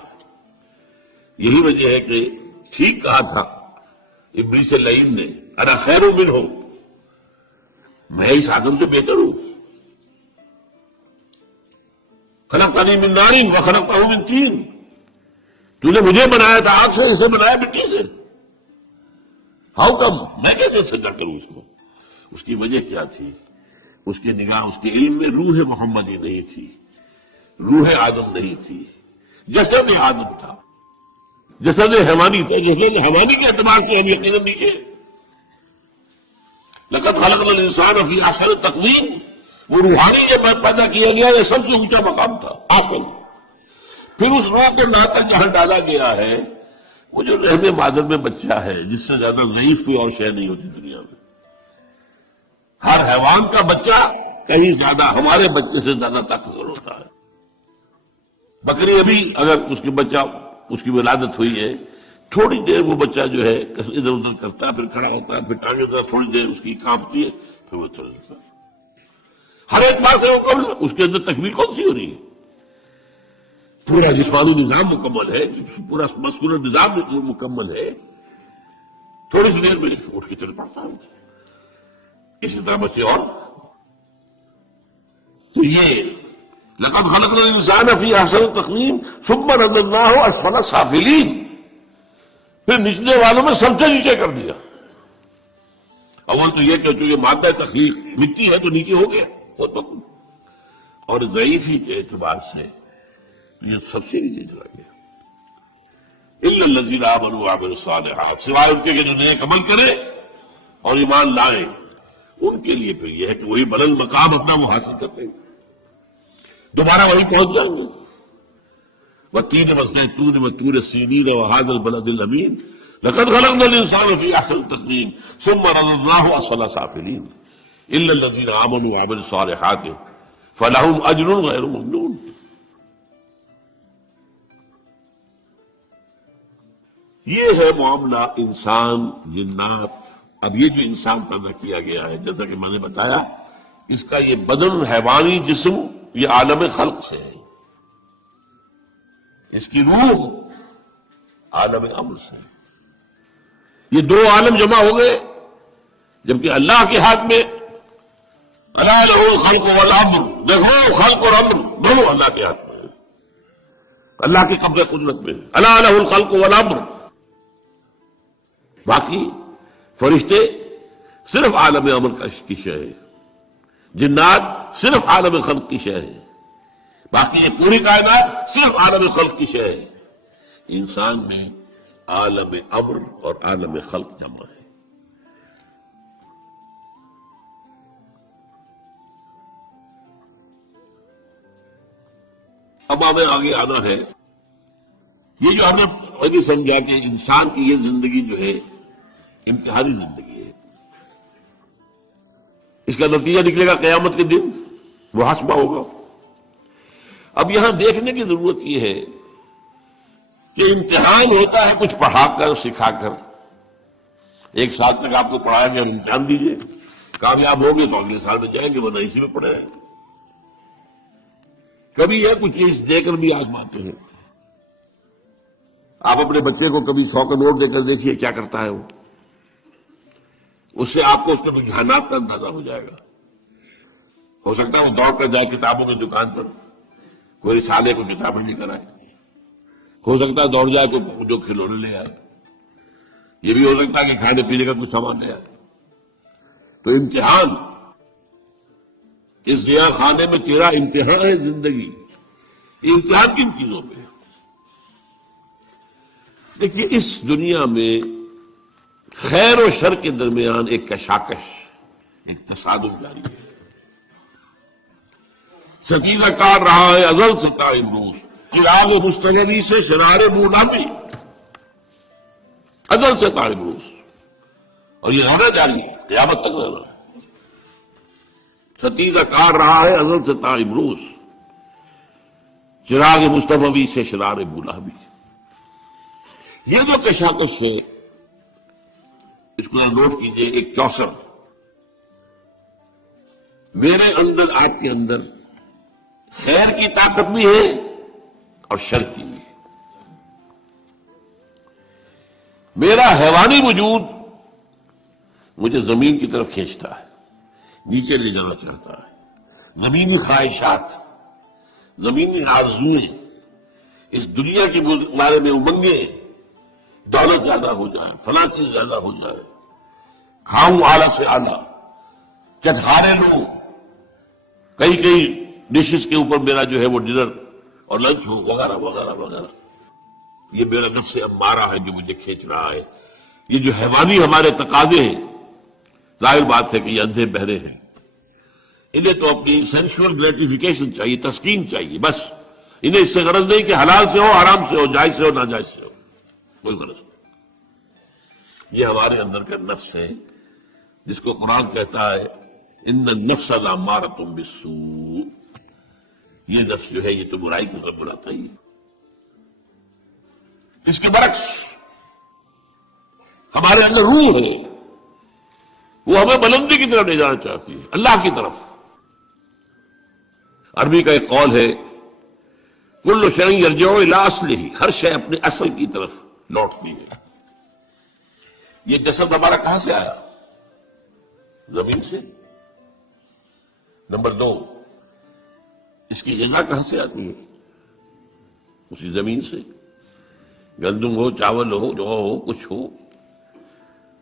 یہی وجہ ہے کہ ٹھیک کہا تھا ابلیس لعین نے، انا خیر منہ، میں اس آدم سے بہتر ہوں، خلقتنی من نار وخلقتہ من طین، تو نے مجھے بنایا تھا آگ سے، اسے بنایا مٹی سے، ہاؤ کم، میں کیسے سجدہ کروں اس کو؟ اس کی وجہ کیا تھی؟ اس کے نگاہ، اس کے علم میں روح محمدی نہیں تھی، روح آدم نہیں تھی، جسد آدم تھا، جسد حیوانی تھا، جسد حیوانی کے اعتبار سے ہم یقیناً نیچے۔ لقد خلقنا الانسان فی احسن تقویم، وہ روحانی جب پیدا کیا گیا یہ سب سے اونچا مقام تھا آخر۔ پھر اس روح کے ناطق جہاں ڈالا گیا ہے، وہ جو رحم مادر میں بچہ ہے، جس سے زیادہ ضعیف کوئی اور شے نہیں ہوتی دنیا میں۔ ہر حیوان کا بچہ کہیں زیادہ ہمارے بچے سے زیادہ طاقتور ہوتا ہے۔ بکری ابھی اگر اس کے بچہ، اس کی ولادت ہوئی ہے، تھوڑی دیر وہ بچہ جو ہے ادھر ادھر کرتا ہے، پھر کھڑا ہوتا ہے، پھر ٹانگیں تھوڑی دیر اس کی کانپتی ہے، پھر وہ چل جاتا ہے۔ ہر ایک بات سے وہ قبل اس کے اندر تکمیل کون سی ہو رہی ہے؟ پورا جسمانی نظام مکمل ہے، پورا مسکولر نظام مکمل ہے، تھوڑی سی دیر میں اٹھ کے چل پڑتا ہے۔ اسی طرح بچے اور تو یہ لقد خلقنا الانسان فی احسن تقویم ثم رددناہ اسفل سافلین، پھر نچلے والوں میں سب سے نیچے کر دیا۔ اول تو یہ کہ چونکہ مادہ تخلیق مٹی ہے تو نیچے ہو گیا خود بخود، اور ضعیفی کے اعتبار سے یہ سب سے نیچے چلا گیا۔ الا الذین آمنوا وعملوا الصالحات، سوائے ان کے کہ جو نیک عمل کرے اور ایمان لائے، ان کے لیے پھر یہ ہے کہ وہی بلند مقام اپنا وہ حاصل کرتے ہیں، دوبارہ وہی پہنچ جائیں گے۔ وَالتِّينِ وَالزَّيْتُونِ وَطُورِ سِينِينَ وَهَٰذَا الْبَلَدِ الْأَمِينِ لَقَدْ خَلَقْنَا الْإِنسَانَ فِي أَحْسَنِ تَقْوِيمٍ ثُمَّ رَدَدْنَاهُ أَسْفَلَ سَافِلِينَ إِلَّا الَّذِينَ آمَنُوا وَعَمِلُوا الصَّالِحَاتِ فَلَهُمْ أَجْرٌ غَيْرُ مَمْنُونٍ۔ یہ ہے معاملہ انسان جنات۔ اب یہ جو انسان پیدا کیا گیا ہے، جیسا کہ میں نے بتایا، اس کا یہ بدن حیوانی جسم یہ عالم خلق سے ہے، اس کی روح عالم امر سے ہے۔ یہ دو عالم جمع ہو گئے، جبکہ اللہ کے ہاتھ میں الا لہ الخلق والامر، دیکھو خلق اور امر دونوں اللہ کے ہاتھ میں ہے، اللہ کے قبضہ قدرت میں، الا لہ الخلق والامر۔ باقی فرشتے صرف عالم امر کی شے ہے، جنات صرف عالم خلق کی شے ہے، باقی یہ پوری کائنات صرف عالم خلق کی شے ہے۔ انسان میں عالم امر اور عالم خلق جمع ہے۔ اب ہمیں آگے آنا ہے، یہ جو ہم نے ابھی سمجھا کہ انسان کی یہ زندگی جو ہے امتحانی زندگی ہے، اس کا نتیجہ نکلے گا قیامت کے دن، محاسبہ ہوگا۔ اب یہاں دیکھنے کی ضرورت یہ ہے کہ امتحان ہوتا ہے کچھ پڑھا کر سکھا کر، ایک سال تک آپ کو پڑھایا گیا، امتحان دیجیے، کامیاب ہوگے تو اگلے سال میں جائیں گے، ورنہ اسی میں پڑھے رہیں گے۔ کبھی یہ کچھ چیز دے کر بھی آزماتے ہیں، آپ اپنے بچے کو کبھی 100 کا نوٹ دے کر دیکھیے کیا کرتا ہے وہ. اس سے آپ کو اس کے رجحانات کا اندازہ ہو جائے گا. ہو سکتا ہے وہ دوڑ کر جائے کتابوں کی دکان پر, کوئی رسالے کو کتابیں لے کر آئے. ہو سکتا ہے دوڑ جائے کوئی جو کھلونے لے آئے. یہ بھی ہو سکتا ہے کہ کھانے پینے کا کچھ سامان لے آئے. تو امتحان, اس ضیاء خانے میں تیرا امتحان ہے زندگی. امتحان کن چیزوں میں؟ دیکھیے, اس دنیا میں خیر و شر کے درمیان ایک کشاکش, ایک تصادم جاری ہے. ستیزہ کاٹ رہا ہے ازل سے تا امروز, چراغ مستغلی سے شرار بولابی, ازل سے تا امروز. اور یہ رہنا جاری ہے, قیامت تک رہنا ہے. ستیزہ کاٹ رہا ہے ازل سے تا امروز, چراغ مستغلی سے شرار بولابی. یہ جو کشاکش ہے اس کو نوٹ کیجئے, ایک چوسر. میرے اندر, آپ کے اندر خیر کی طاقت بھی ہے اور شر کی بھی ہے. میرا حیوانی وجود مجھے زمین کی طرف کھینچتا ہے, نیچے لے جانا چاہتا ہے. زمینی خواہشات, زمینی آرزوئیں, اس دنیا کے بارے میں امنگیں, دولت زیادہ ہو جائے, فلاں چیز زیادہ ہو جائے, کھاؤں اعلیٰ سے اعلیٰ, چٹخارے لوں, کئی ڈشز کے اوپر میرا جو ہے وہ ڈنر اور لنچ ہو, وغیرہ وغیرہ وغیرہ. یہ میرا نفس امارہ ہے جو مجھے کھینچ رہا ہے. یہ جو حیوانی ہمارے تقاضے ہیں, ظاہر بات ہے کہ یہ اندھے بہرے ہیں. انہیں تو اپنی سینشول گریٹیفیکیشن چاہیے, تسکین چاہیے, بس. انہیں اس سے غرض نہیں کہ حلال سے ہو, حرام سے ہو, جائز سے ہو, ناجائز سے ہو, کوئی غرض نہیں. یہ ہمارے اندر کا نفس ہے جس کو قرآن کہتا ہے ان النفس لامارۃ بالسوء. یہ نفس جو ہے یہ تو برائی کی طرف بلاتا ہی ہے. اس کے برعکس ہمارے اندر روح ہے, وہ ہمیں بلندی کی طرف لے جانا چاہتی ہے, اللہ کی طرف. عربی کا ایک قول ہے کل شیء یرجع الی اصلہ, ہر شے اپنے اصل کی طرف لوٹتی ہے. یہ جسد ہمارا کہاں سے آیا؟ زمین سے. نمبر 2, اس کی غذا کہاں سے آتی ہے؟ اسی زمین سے. گندم ہو, چاول ہو, جو ہو, کچھ ہو.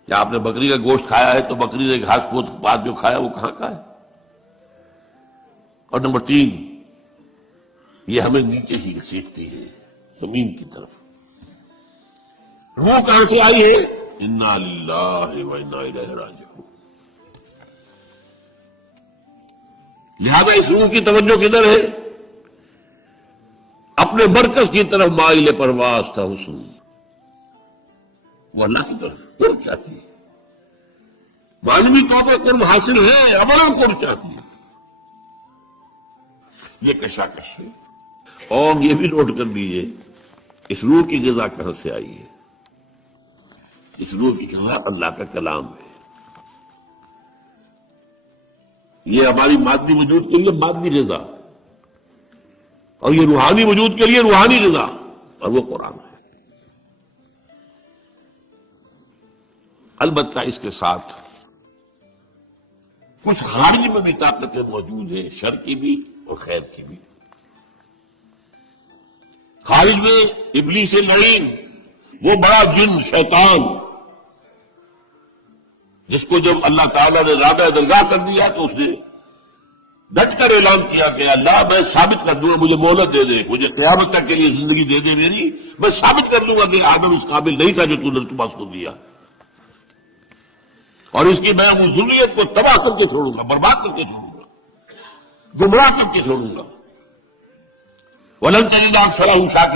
یا آپ نے بکری کا گوشت کھایا ہے تو بکری نے گھاس پھوس بعد جو کھایا وہ کہاں کا ہے؟ اور نمبر 3, یہ ہمیں نیچے ہی گھسیٹتی ہے, زمین کی طرف. روح کہاں سے آئی ہے؟ انا للہ و انا الیہ راجعون. لہذا اس روح کی توجہ کدھر ہے؟ اپنے مرکز کی طرف مائل پرواز تھا حسن, وہ اللہ کی طرف قرب چاہتی ہے. معنوی طور پر قرب حاصل ہے, عملاً قرب چاہتی ہے. یہ کشاکش ہے. اور یہ بھی نوٹ کر لیجیے اس روح کی غذا کہاں سے آئی ہے. اس روح کی غذا اللہ کا کلام ہے. یہ ہماری مادی وجود کے لیے مادی غذا, اور یہ روحانی وجود کے لیے روحانی غذا, اور وہ قرآن ہے. البتہ اس کے ساتھ کچھ خارج میں بھی طاقتیں موجود ہیں, شر کی بھی اور خیر کی بھی. خارج میں ابلیس لعین, وہ بڑا جن شیطان, جس کو جب اللہ تعالیٰ نے رادہ درگاہ کر دیا تو اس نے ڈٹ کر اعلان کیا کہ اللہ میں ثابت کر دوں گا, مجھے مہلت دے دے, مجھے قیامت تک کے لیے زندگی دے دے میری, میں ثابت کر دوں گا کہ آدم اس قابل نہیں تھا جو تو نے پاس کو دیا, اور اس کی میں وہ ذریت کو تباہ کر کے چھوڑوں گا, برباد کر کے چھوڑوں گا, گمراہ کر کے چھوڑوں گا. وَلَن تَجِدَ أَكْثَرَهُمْ شَاكِرِينَ.